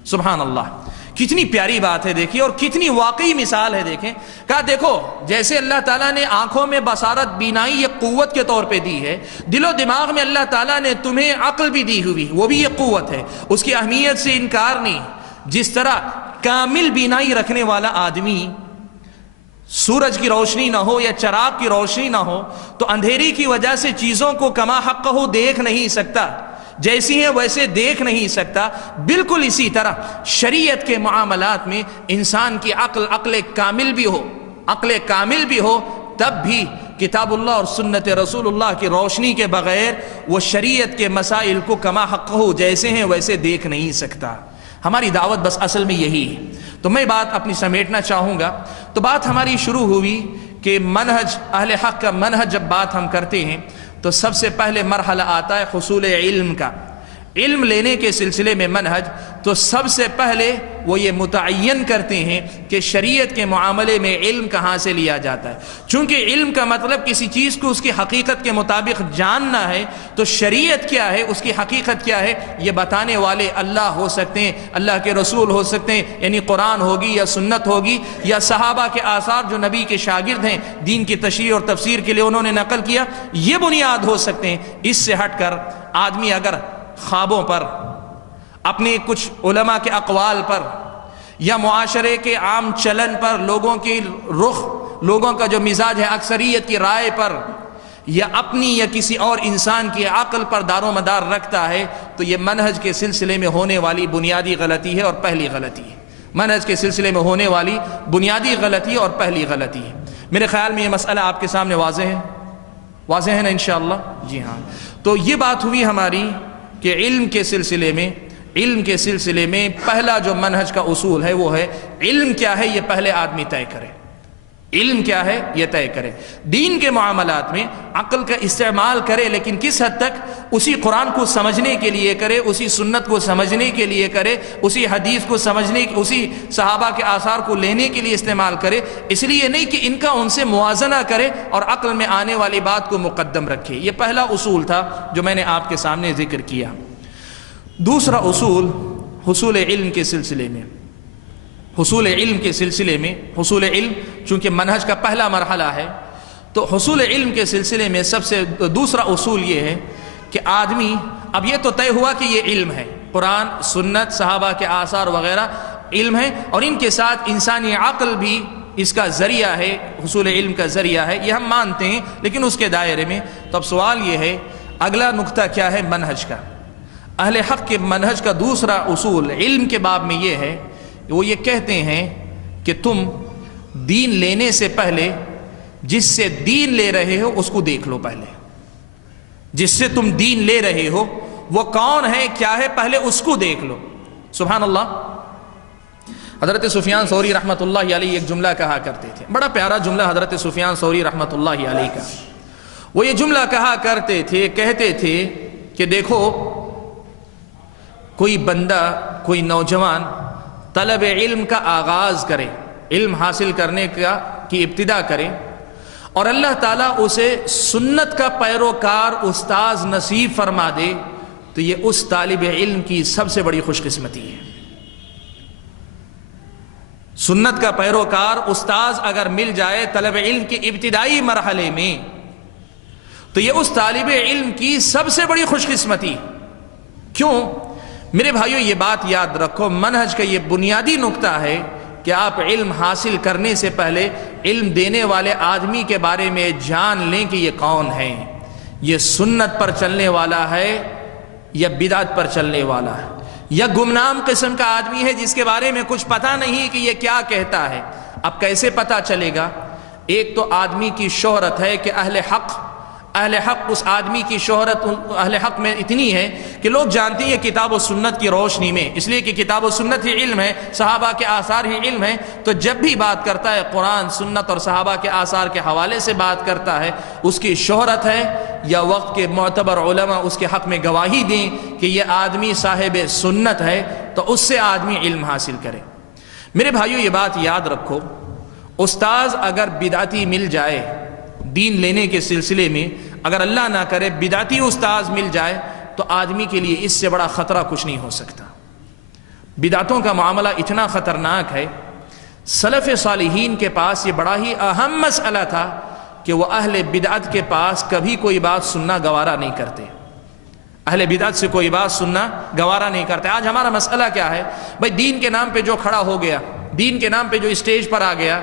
سبحان اللہ، کتنی پیاری بات ہے دیکھیے، اور کتنی واقعی مثال ہے. دیکھیں کہا دیکھو جیسے اللہ تعالیٰ نے آنکھوں میں بصارت بینائی یہ قوت کے طور پہ دی ہے، دل و دماغ میں اللہ تعالیٰ نے تمہیں عقل بھی دی ہوئی، وہ بھی یہ قوت ہے، اس کی اہمیت سے انکار نہیں. جس طرح کامل بینائی رکھنے والا آدمی سورج کی روشنی نہ ہو یا چراغ کی روشنی نہ ہو تو اندھیری کی وجہ سے چیزوں کو کما حقہ دیکھ نہیں سکتا، جیسی ہیں ویسے دیکھ نہیں سکتا. بالکل اسی طرح شریعت کے معاملات میں انسان کی عقل کامل بھی ہو تب بھی کتاب اللہ اور سنت رسول اللہ کی روشنی کے بغیر وہ شریعت کے مسائل کو کما حقہ جیسے ہیں ویسے دیکھ نہیں سکتا. ہماری دعوت بس اصل میں یہی ہے. تو میں بات اپنی سمیٹنا چاہوں گا. تو بات ہماری شروع ہوئی کہ منہج اہل حق کا منہج جب بات ہم کرتے ہیں تو سب سے پہلے مرحلہ آتا ہے حصول علم کا. علم لینے کے سلسلے میں منہج تو سب سے پہلے وہ یہ متعین کرتے ہیں کہ شریعت کے معاملے میں علم کہاں سے لیا جاتا ہے. چونکہ علم کا مطلب کسی چیز کو اس کی حقیقت کے مطابق جاننا ہے، تو شریعت کیا ہے، اس کی حقیقت کیا ہے، یہ بتانے والے اللہ ہو سکتے ہیں، اللہ کے رسول ہو سکتے ہیں، یعنی قرآن ہوگی یا سنت ہوگی یا صحابہ کے آثار جو نبی کے شاگرد ہیں، دین کی تشریح اور تفسیر کے لیے انہوں نے نقل کیا، یہ بنیاد ہو سکتے ہیں. اس سے ہٹ کر آدمی اگر خوابوں پر، اپنے کچھ علماء کے اقوال پر یا معاشرے کے عام چلن پر، لوگوں کی رخ، لوگوں کا جو مزاج ہے، اکثریت کی رائے پر، یا اپنی یا کسی اور انسان کی عقل پر دار و مدار رکھتا ہے، تو یہ منہج کے سلسلے میں ہونے والی بنیادی غلطی ہے اور پہلی غلطی ہے. منہج کے سلسلے میں ہونے والی بنیادی غلطی اور پہلی غلطی ہے. میرے خیال میں یہ مسئلہ آپ کے سامنے واضح ہے نا انشاءاللہ؟ جی ہاں. تو یہ بات ہوئی ہماری کہ علم کے سلسلے میں پہلا جو منہج کا اصول ہے وہ ہے علم کیا ہے یہ پہلے آدمی طے کرے. علم کیا ہے یہ طے کرے. دین کے معاملات میں عقل کا استعمال کرے، لیکن کس حد تک؟ اسی قرآن کو سمجھنے کے لیے کرے، اسی سنت کو سمجھنے کے لیے کرے، اسی حدیث کو سمجھنے، اسی صحابہ کے آثار کو لینے کے لیے استعمال کرے. اس لیے نہیں کہ ان کا ان سے موازنہ کرے اور عقل میں آنے والی بات کو مقدم رکھے. یہ پہلا اصول تھا جو میں نے آپ کے سامنے ذکر کیا. دوسرا اصول حصول علم کے سلسلے میں، حصول علم چونکہ منہج کا پہلا مرحلہ ہے، تو حصول علم کے سلسلے میں سب سے دوسرا اصول یہ ہے کہ آدمی، اب یہ تو طے ہوا کہ یہ علم ہے، قرآن، سنت، صحابہ کے آثار وغیرہ علم ہے، اور ان کے ساتھ انسانی عقل بھی اس کا ذریعہ ہے، حصول علم کا ذریعہ ہے، یہ ہم مانتے ہیں، لیکن اس کے دائرے میں. تو اب سوال یہ ہے، اگلا نقطہ کیا ہے منہج کا؟ اہل حق کے منہج کا دوسرا اصول علم کے باب میں یہ ہے، وہ یہ کہتے ہیں کہ تم دین لینے سے پہلے جس سے دین لے رہے ہو اس کو دیکھ لو. پہلے جس سے تم دین لے رہے ہو وہ کون ہے، کیا ہے، پہلے اس کو دیکھ لو. سبحان اللہ. حضرت سفیان ثوری رحمۃ اللہ علیہ ایک جملہ کہا کرتے تھے، بڑا پیارا جملہ حضرت سفیان ثوری رحمۃ اللہ علیہ کا. وہ یہ جملہ کہا کرتے تھے، کہتے تھے کہ دیکھو، کوئی بندہ، کوئی نوجوان طلب علم کا آغاز کرے، علم حاصل کرنے کی ابتدا کرے، اور اللہ تعالیٰ اسے سنت کا پیروکار استاذ نصیب فرما دے، تو یہ اس طالب علم کی سب سے بڑی خوش قسمتی ہے. سنت کا پیروکار استاذ اگر مل جائے طلب علم کے ابتدائی مرحلے میں، تو یہ اس طالب علم کی سب سے بڑی خوش قسمتی. کیوں؟ میرے بھائیو یہ بات یاد رکھو، منہج کا یہ بنیادی نقطہ ہے کہ آپ علم حاصل کرنے سے پہلے علم دینے والے آدمی کے بارے میں جان لیں کہ یہ کون ہے. یہ سنت پر چلنے والا ہے یا بدعت پر چلنے والا ہے، یا گمنام قسم کا آدمی ہے جس کے بارے میں کچھ پتہ نہیں کہ یہ کیا کہتا ہے. اب کیسے پتہ چلے گا؟ ایک تو آدمی کی شہرت ہے کہ اہل حق اہل حق اس آدمی کی شہرت اہل حق میں اتنی ہے کہ لوگ جانتے ہیں کتاب و سنت کی روشنی میں، اس لیے کہ کتاب و سنت ہی علم ہے، صحابہ کے آثار ہی علم ہے، تو جب بھی بات کرتا ہے قرآن سنت اور صحابہ کے آثار کے حوالے سے بات کرتا ہے، اس کی شہرت ہے یا وقت کے معتبر علماء اس کے حق میں گواہی دیں کہ یہ آدمی صاحب سنت ہے، تو اس سے آدمی علم حاصل کرے۔ میرے بھائیو، یہ بات یاد رکھو، استاذ اگر بدعتی مل جائے دین لینے کے سلسلے میں، اگر اللہ نہ کرے بدعتی استاذ مل جائے تو آدمی کے لیے اس سے بڑا خطرہ کچھ نہیں ہو سکتا۔ بدعتوں کا معاملہ اتنا خطرناک ہے، سلف صالحین کے پاس یہ بڑا ہی اہم مسئلہ تھا کہ وہ اہل بدعت کے پاس کبھی کوئی بات سننا گوارا نہیں کرتے، اہل بدعت سے کوئی بات سننا گوارا نہیں کرتے۔ آج ہمارا مسئلہ کیا ہے بھائی؟ دین کے نام پہ جو کھڑا ہو گیا، دین کے نام پہ جو اسٹیج پر آ گیا،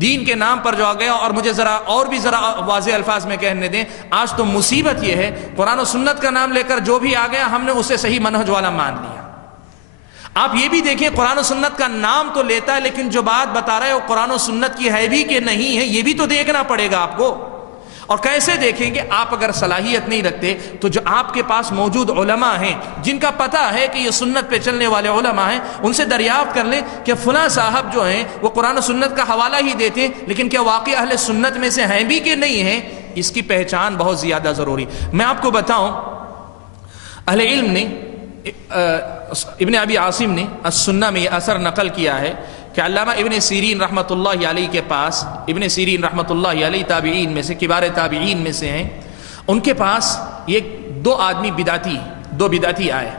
دین کے نام پر جو آ گیا، اور مجھے ذرا واضح الفاظ میں کہنے دیں، آج تو مصیبت یہ ہے قرآن و سنت کا نام لے کر جو بھی آ گیا ہم نے اسے صحیح منہج والا مان لیا۔ آپ یہ بھی دیکھیں، قرآن و سنت کا نام تو لیتا ہے لیکن جو بات بتا رہا ہے وہ قرآن و سنت کی ہے بھی کہ نہیں ہے، یہ بھی تو دیکھنا پڑے گا آپ کو۔ اور کیسے دیکھیں گے؟ آپ اگر صلاحیت نہیں رکھتے تو جو آپ کے پاس موجود علماء ہیں جن کا پتہ ہے کہ یہ سنت پہ چلنے والے علماء ہیں، ان سے دریافت کر لیں کہ فلاں صاحب جو ہیں وہ قرآن و سنت کا حوالہ ہی دیتے ہیں لیکن کیا واقعی اہل سنت میں سے ہیں بھی کہ نہیں ہیں؟ اس کی پہچان بہت زیادہ ضروری۔ میں آپ کو بتاؤں، اہل علم نے ابن ابی عاصم نے السنہ میں یہ اثر نقل کیا ہے کہ علامہ ابن سیرین رحمۃ اللہ علیہ کے پاس، ابن سیرین رحمۃ اللہ علیہ تابعین میں سے، کبار تابعین میں سے ہیں، ان کے پاس یہ دو بدعتی آئے،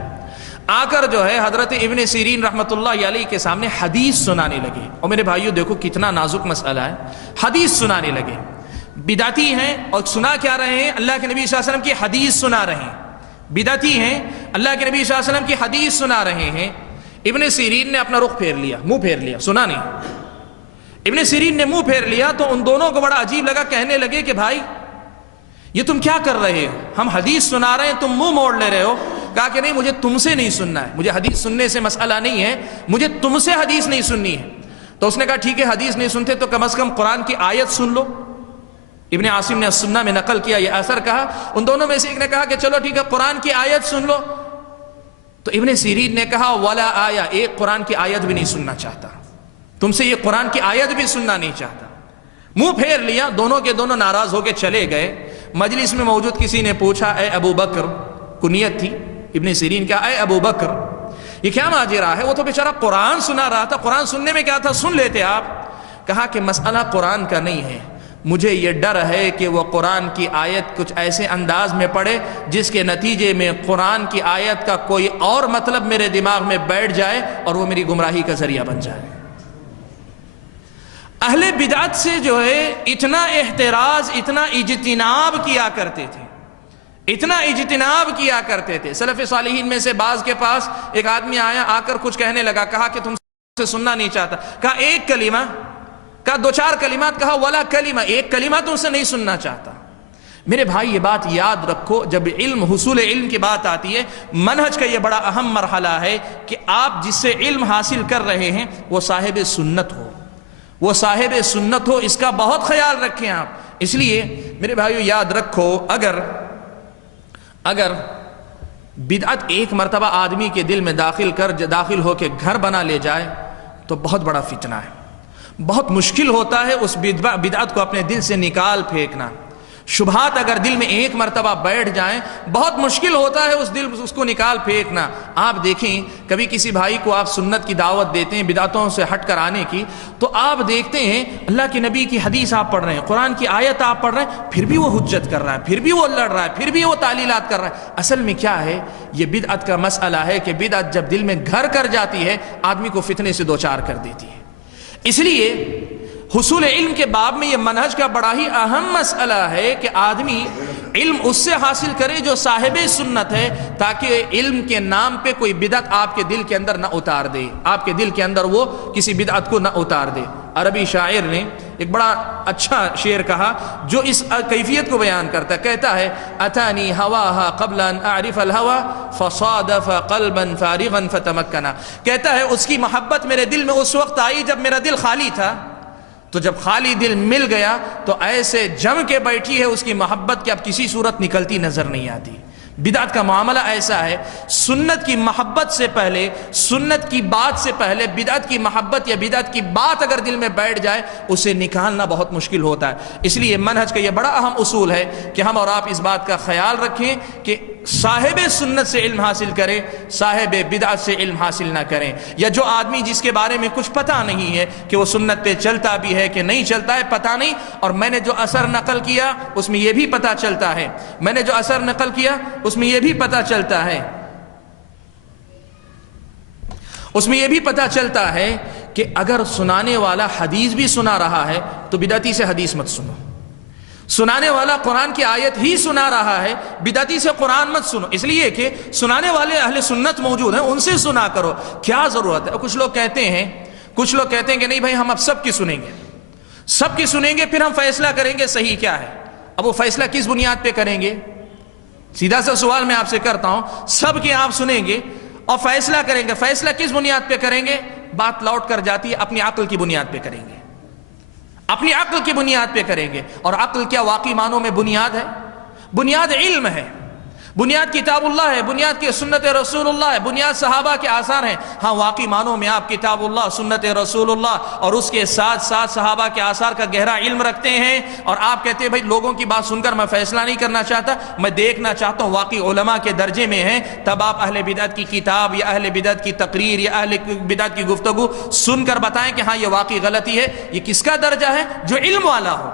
آ کر جو ہے حضرت ابن سیرین رحمۃ اللہ علیہ کے سامنے حدیث سنانے لگے۔ اور میرے بھائیو دیکھو کتنا نازک مسئلہ ہے، حدیث سنانے لگے، بدعتی ہیں اور سنا کیا رہے ہیں؟ اللہ کے نبی صلی اللہ علیہ وسلم کی حدیث سنا رہے ہیں۔ بدعتی ہیں، اللہ کے نبی صلی اللہ علیہ وسلم کی حدیث سنا رہے ہیں۔ ابن سیرین نے اپنا رخ پھیر لیا، منہ پھیر لیا، سنا نہیں۔ ابن سیرین نے منہ پھیر لیا تو ان دونوں کو بڑا عجیب لگا، کہنے لگے کہ بھائی یہ تم کیا کر رہے ہو؟ ہم حدیث سنا رہے ہیں، تم منہ موڑ لے رہے ہو۔ کہا کہ نہیں، مجھے تم سے نہیں سننا ہے، مجھے حدیث سننے سے مسئلہ نہیں ہے، مجھے تم سے حدیث نہیں سننی ہے۔ تو اس نے کہا ٹھیک ہے، حدیث نہیں سنتے تو کم از کم قرآن کی آیت سن لو۔ ابن عاصم نے السنہ میں نقل کیا یہ اثر، کہا ان دونوں میں سے ایک نے کہا کہ چلو ٹھیک ہے قرآن کی آیت سن لو، تو ابن سیرین نے کہا ولا آیا، ایک قرآن کی آیت بھی نہیں سننا چاہتا، تم سے یہ قرآن کی آیت بھی سننا نہیں چاہتا۔ منہ پھیر لیا، دونوں کے دونوں ناراض ہو کے چلے گئے۔ مجلس میں موجود کسی نے پوچھا اے ابو بکر، کنیت تھی ابن سیرین کا، اے ابو بکر یہ کیا ماجرا ہے؟ وہ تو بیچارہ قرآن سنا رہا تھا، قرآن سننے میں کیا تھا، سن لیتے آپ۔ کہا کہ مسئلہ قرآن کا نہیں ہے، مجھے یہ ڈر ہے کہ وہ قرآن کی آیت کچھ ایسے انداز میں پڑھے جس کے نتیجے میں قرآن کی آیت کا کوئی اور مطلب میرے دماغ میں بیٹھ جائے اور وہ میری گمراہی کا ذریعہ بن جائے۔ اہل بدعت سے جو ہے اتنا احتراز، اتنا اجتناب کیا کرتے تھے، اتنا اجتناب کیا کرتے تھے۔ سلف صالحین میں سے بعض کے پاس ایک آدمی آیا، آ کر کچھ کہنے لگا، کہا کہ تم سے سننا نہیں چاہتا، کہا ایک کلمہ، کہا دو چار کلمات، کہا ولا کلمہ، ایک کلمہ تم سے نہیں سننا چاہتا۔ میرے بھائی یہ بات یاد رکھو، جب علم، حصول علم کی بات آتی ہے، منہج کا یہ بڑا اہم مرحلہ ہے کہ آپ جس سے علم حاصل کر رہے ہیں وہ صاحب سنت ہو، وہ صاحب سنت ہو، اس کا بہت خیال رکھیں آپ۔ اس لیے میرے بھائیو یاد رکھو، اگر بدعت ایک مرتبہ آدمی کے دل میں داخل ہو کے گھر بنا لے جائے تو بہت بڑا فتنہ ہے، بہت مشکل ہوتا ہے اس بدعت کو اپنے دل سے نکال پھینکنا۔ شبہات اگر دل میں ایک مرتبہ بیٹھ جائیں بہت مشکل ہوتا ہے اس کو نکال پھینکنا۔ آپ دیکھیں کبھی کسی بھائی کو آپ سنت کی دعوت دیتے ہیں بدعتوں سے ہٹ کر آنے کی، تو آپ دیکھتے ہیں اللہ کے نبی کی حدیث آپ پڑھ رہے ہیں، قرآن کی آیت آپ پڑھ رہے ہیں، پھر بھی وہ حجت کر رہا ہے، پھر بھی وہ لڑ رہا ہے، پھر بھی وہ تعلیلات کر رہا ہے۔ اصل میں کیا ہے؟ یہ بدعت کا مسئلہ ہے کہ بدعت جب دل میں گھر کر جاتی ہے آدمی کو فتنے سے دوچار کر دیتی ہے۔ اس لیے حصول علم کے باب میں یہ منہج کا بڑا ہی اہم مسئلہ ہے کہ آدمی علم اس سے حاصل کرے جو صاحب سنت ہے، تاکہ علم کے نام پہ کوئی بدعت آپ کے دل کے اندر نہ اتار دے، آپ کے دل کے اندر وہ کسی بدعت کو نہ اتار دے۔ عربی شاعر نے ایک بڑا اچھا شعر کہا جو اس کیفیت کو بیان کرتا ہے، کہتا ہے اتانی ہواہا قبل ان اعرف الہوا فصادف قلبا فارغا فتمکنا، کہتا ہے اس کی محبت میرے دل میں اس وقت آئی جب میرا دل خالی تھا، تو جب خالی دل مل گیا تو ایسے جم کے بیٹھی ہے اس کی محبت کہ اب کسی صورت نکلتی نظر نہیں آتی۔ بدعت کا معاملہ ایسا ہے، سنت کی محبت سے پہلے، سنت کی بات سے پہلے بدعت کی محبت یا بدعت کی بات اگر دل میں بیٹھ جائے اسے نکالنا بہت مشکل ہوتا ہے۔ اس لیے منہج کا یہ بڑا اہم اصول ہے کہ ہم اور آپ اس بات کا خیال رکھیں کہ صاحب سنت سے علم حاصل کریں، صاحب بدعت سے علم حاصل نہ کریں۔ یا جو آدمی جس کے بارے میں کچھ پتہ نہیں ہے کہ وہ سنت پہ چلتا بھی ہے کہ نہیں چلتا ہے، پتہ نہیں، اور میں نے جو اثر نقل کیا اس میں یہ بھی پتہ چلتا ہے، میں نے جو اثر نقل کیا اس میں یہ بھی پتہ چلتا ہے، اس میں یہ بھی پتہ چلتا ہے کہ اگر سنانے والا حدیث بھی سنا رہا ہے تو بدعتی سے حدیث مت سنو، سنانے والا قرآن کی آیت ہی سنا رہا ہے، بدعتی سے قرآن مت سنو، اس لیے کہ سنانے والے اہل سنت موجود ہیں، ان سے سنا کرو، کیا ضرورت ہے۔ کچھ لوگ کہتے ہیں کہ نہیں بھائی ہم اب سب کی سنیں گے، سب کی سنیں گے پھر ہم فیصلہ کریں گے صحیح کیا ہے۔ اب وہ فیصلہ کس بنیاد پہ کریں گے؟ سیدھا سا سوال میں آپ سے کرتا ہوں، سب کے آپ سنیں گے اور فیصلہ کریں گے، فیصلہ کس بنیاد پہ کریں گے؟ بات لوٹ کر جاتی ہے اپنی عقل کی بنیاد پہ کریں گے، اپنی عقل کی بنیاد پہ کریں گے۔ اور عقل کیا واقعی معنوں میں بنیاد ہے؟ بنیاد علم ہے، بنیاد کتاب اللہ ہے، بنیاد کی سنت رسول اللہ ہے، بنیاد صحابہ کے آثار ہیں۔ ہاں واقعی معنوں میں آپ کتاب اللہ، سنت رسول اللہ اور اس کے ساتھ ساتھ صحابہ کے آثار کا گہرا علم رکھتے ہیں، اور آپ کہتے ہیں بھائی لوگوں کی بات سن کر میں فیصلہ نہیں کرنا چاہتا، میں دیکھنا چاہتا ہوں واقعی علماء کے درجے میں ہیں، تب آپ اہل بدعت کی کتاب یا اہل بدعت کی تقریر یا اہل بدعت کی گفتگو سن کر بتائیں کہ ہاں یہ واقعی غلطی ہے۔ یہ کس کا درجہ ہے؟ جو علم والا ہو۔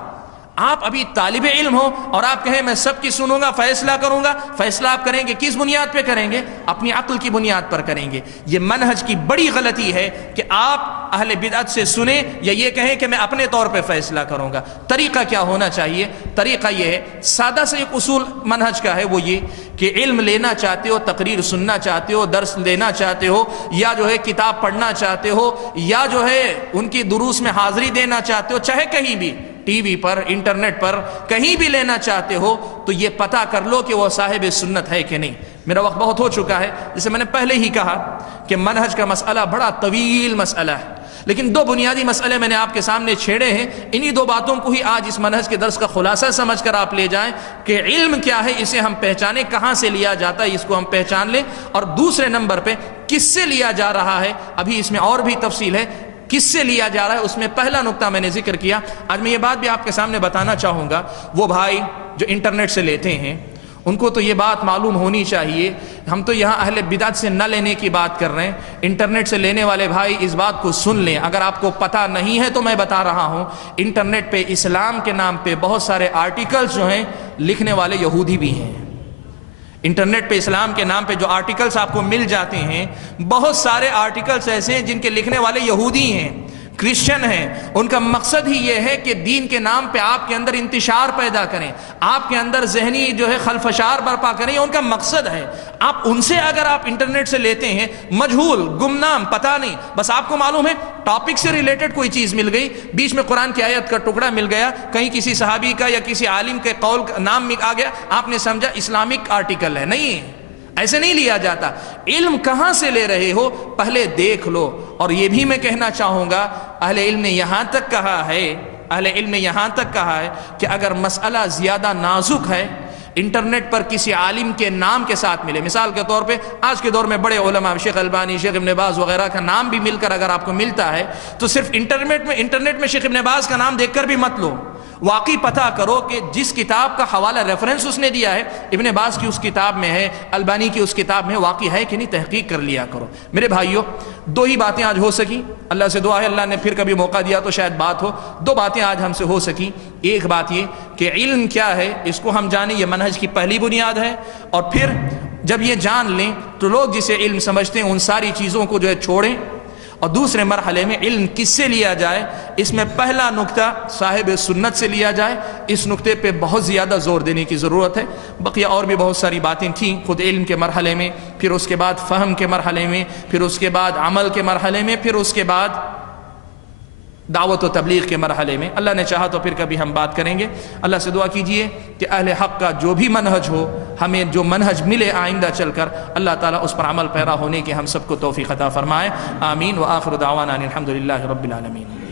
آپ ابھی طالب علم ہو اور آپ کہیں میں سب کی سنوں گا، فیصلہ کروں گا، فیصلہ آپ کریں گے کس بنیاد پہ کریں گے؟ اپنی عقل کی بنیاد پر کریں گے۔ یہ منہج کی بڑی غلطی ہے کہ آپ اہل بدعت سے سنیں یا یہ کہیں کہ میں اپنے طور پہ فیصلہ کروں گا۔ طریقہ کیا ہونا چاہیے؟ طریقہ یہ ہے، سادہ سے ایک اصول منہج کا ہے، وہ یہ کہ علم لینا چاہتے ہو، تقریر سننا چاہتے ہو، درس لینا چاہتے ہو، یا جو ہے کتاب پڑھنا چاہتے ہو، یا جو ہے ان کی دروس میں حاضری دینا چاہتے ہو، چاہے کہیں بھی ٹی وی پر، انٹرنیٹ پر، کہیں بھی لینا چاہتے ہو، تو یہ پتہ کر لو کہ وہ صاحب سنت ہے کہ نہیں۔ میرا وقت بہت ہو چکا ہے، جسے میں نے پہلے ہی کہا کہ منہج کا مسئلہ بڑا طویل مسئلہ ہے، لیکن دو بنیادی مسئلے میں نے آپ کے سامنے چھیڑے ہیں۔ انہی دو باتوں کو ہی آج اس منہج کے درس کا خلاصہ سمجھ کر آپ لے جائیں کہ علم کیا ہے، اسے ہم پہچانیں، کہاں سے لیا جاتا ہے اس کو ہم پہچان لیں، اور دوسرے نمبر پہ کس سے لیا جا رہا ہے، ابھی اس میں اور بھی تفصیل ہے، کس سے لیا جا رہا ہے، اس میں پہلا نقطہ میں نے ذکر کیا۔ آج میں یہ بات بھی آپ کے سامنے بتانا چاہوں گا، وہ بھائی جو انٹرنیٹ سے لیتے ہیں ان کو تو یہ بات معلوم ہونی چاہیے، ہم تو یہاں اہل بدعت سے نہ لینے کی بات کر رہے ہیں، انٹرنیٹ سے لینے والے بھائی اس بات کو سن لیں، اگر آپ کو پتہ نہیں ہے تو میں بتا رہا ہوں، انٹرنیٹ پہ اسلام کے نام پہ بہت سارے آرٹیکلز جو ہیں لکھنے والے یہودی بھی ہیں۔ انٹرنیٹ پہ اسلام کے نام پہ جو آرٹیکلز آپ کو مل جاتے ہیں، بہت سارے آرٹیکلز ایسے ہیں جن کے لکھنے والے یہودی ہیں، کرسچن ہیں، ان کا مقصد ہی یہ ہے کہ دین کے نام پہ آپ کے اندر انتشار پیدا کریں، آپ کے اندر ذہنی جو ہے خلفشار برپا کریں، یہ ان کا مقصد ہے۔ آپ ان سے اگر آپ انٹرنیٹ سے لیتے ہیں، مجہول، گمنام، پتہ نہیں، بس آپ کو معلوم ہے ٹاپک سے ریلیٹڈ کوئی چیز مل گئی، بیچ میں قرآن کی آیت کا ٹکڑا مل گیا، کہیں کسی صحابی کا یا کسی عالم کے قول کا نام آ گیا، آپ نے سمجھا اسلامک آرٹیکل ہے، نہیں، ایسے نہیں لیا جاتا۔ علم کہاں سے لے رہے ہو پہلے دیکھ لو۔ اور یہ بھی میں کہنا چاہوں گا، اہل علم نے یہاں تک کہا ہے کہ اگر مسئلہ زیادہ نازک ہے، انٹرنیٹ پر کسی عالم کے نام کے ساتھ ملے، مثال کے طور پہ آج کے دور میں بڑے علماء شیخ البانی، شیخ ابن باز وغیرہ کا نام بھی مل کر اگر آپ کو ملتا ہے تو صرف انٹرنیٹ میں شیخ ابن باز کا نام دیکھ کر بھی مت لو، واقعی پتہ کرو کہ جس کتاب کا حوالہ ریفرنس اس نے دیا ہے ابن باز کی اس کتاب میں ہے، البانی کی اس کتاب میں واقعی ہے کہ نہیں، تحقیق کر لیا کرو۔ میرے بھائیوں، دو ہی باتیں آج ہو سکی، اللہ سے دعا ہے اللہ نے پھر کبھی موقع دیا تو شاید بات ہو، دو باتیں آج ہم سے ہو سکی۔ ایک بات یہ کہ علم کیا ہے اس کو ہم جانیں، یہ منہج کی پہلی بنیاد ہے، اور پھر جب یہ جان لیں تو لوگ جسے علم سمجھتے ہیں ان ساری چیزوں کو جو ہے چھوڑیں، اور دوسرے مرحلے میں علم کس سے لیا جائے، اس میں پہلا نقطہ صاحب سنت سے لیا جائے، اس نقطے پہ بہت زیادہ زور دینے کی ضرورت ہے۔ بقیہ اور بھی بہت ساری باتیں تھیں، خود علم کے مرحلے میں، پھر اس کے بعد فہم کے مرحلے میں، پھر اس کے بعد عمل کے مرحلے میں، پھر اس کے بعد دعوت و تبلیغ کے مرحلے میں۔ اللہ نے چاہا تو پھر کبھی ہم بات کریں گے۔ اللہ سے دعا کیجئے کہ اہل حق کا جو بھی منہج ہو، ہمیں جو منہج ملے آئندہ چل کر، اللہ تعالیٰ اس پر عمل پیرا ہونے کے ہم سب کو توفیق عطا فرمائے۔ آمین۔ وآخر دعوانا ان الحمد للہ رب العالمین۔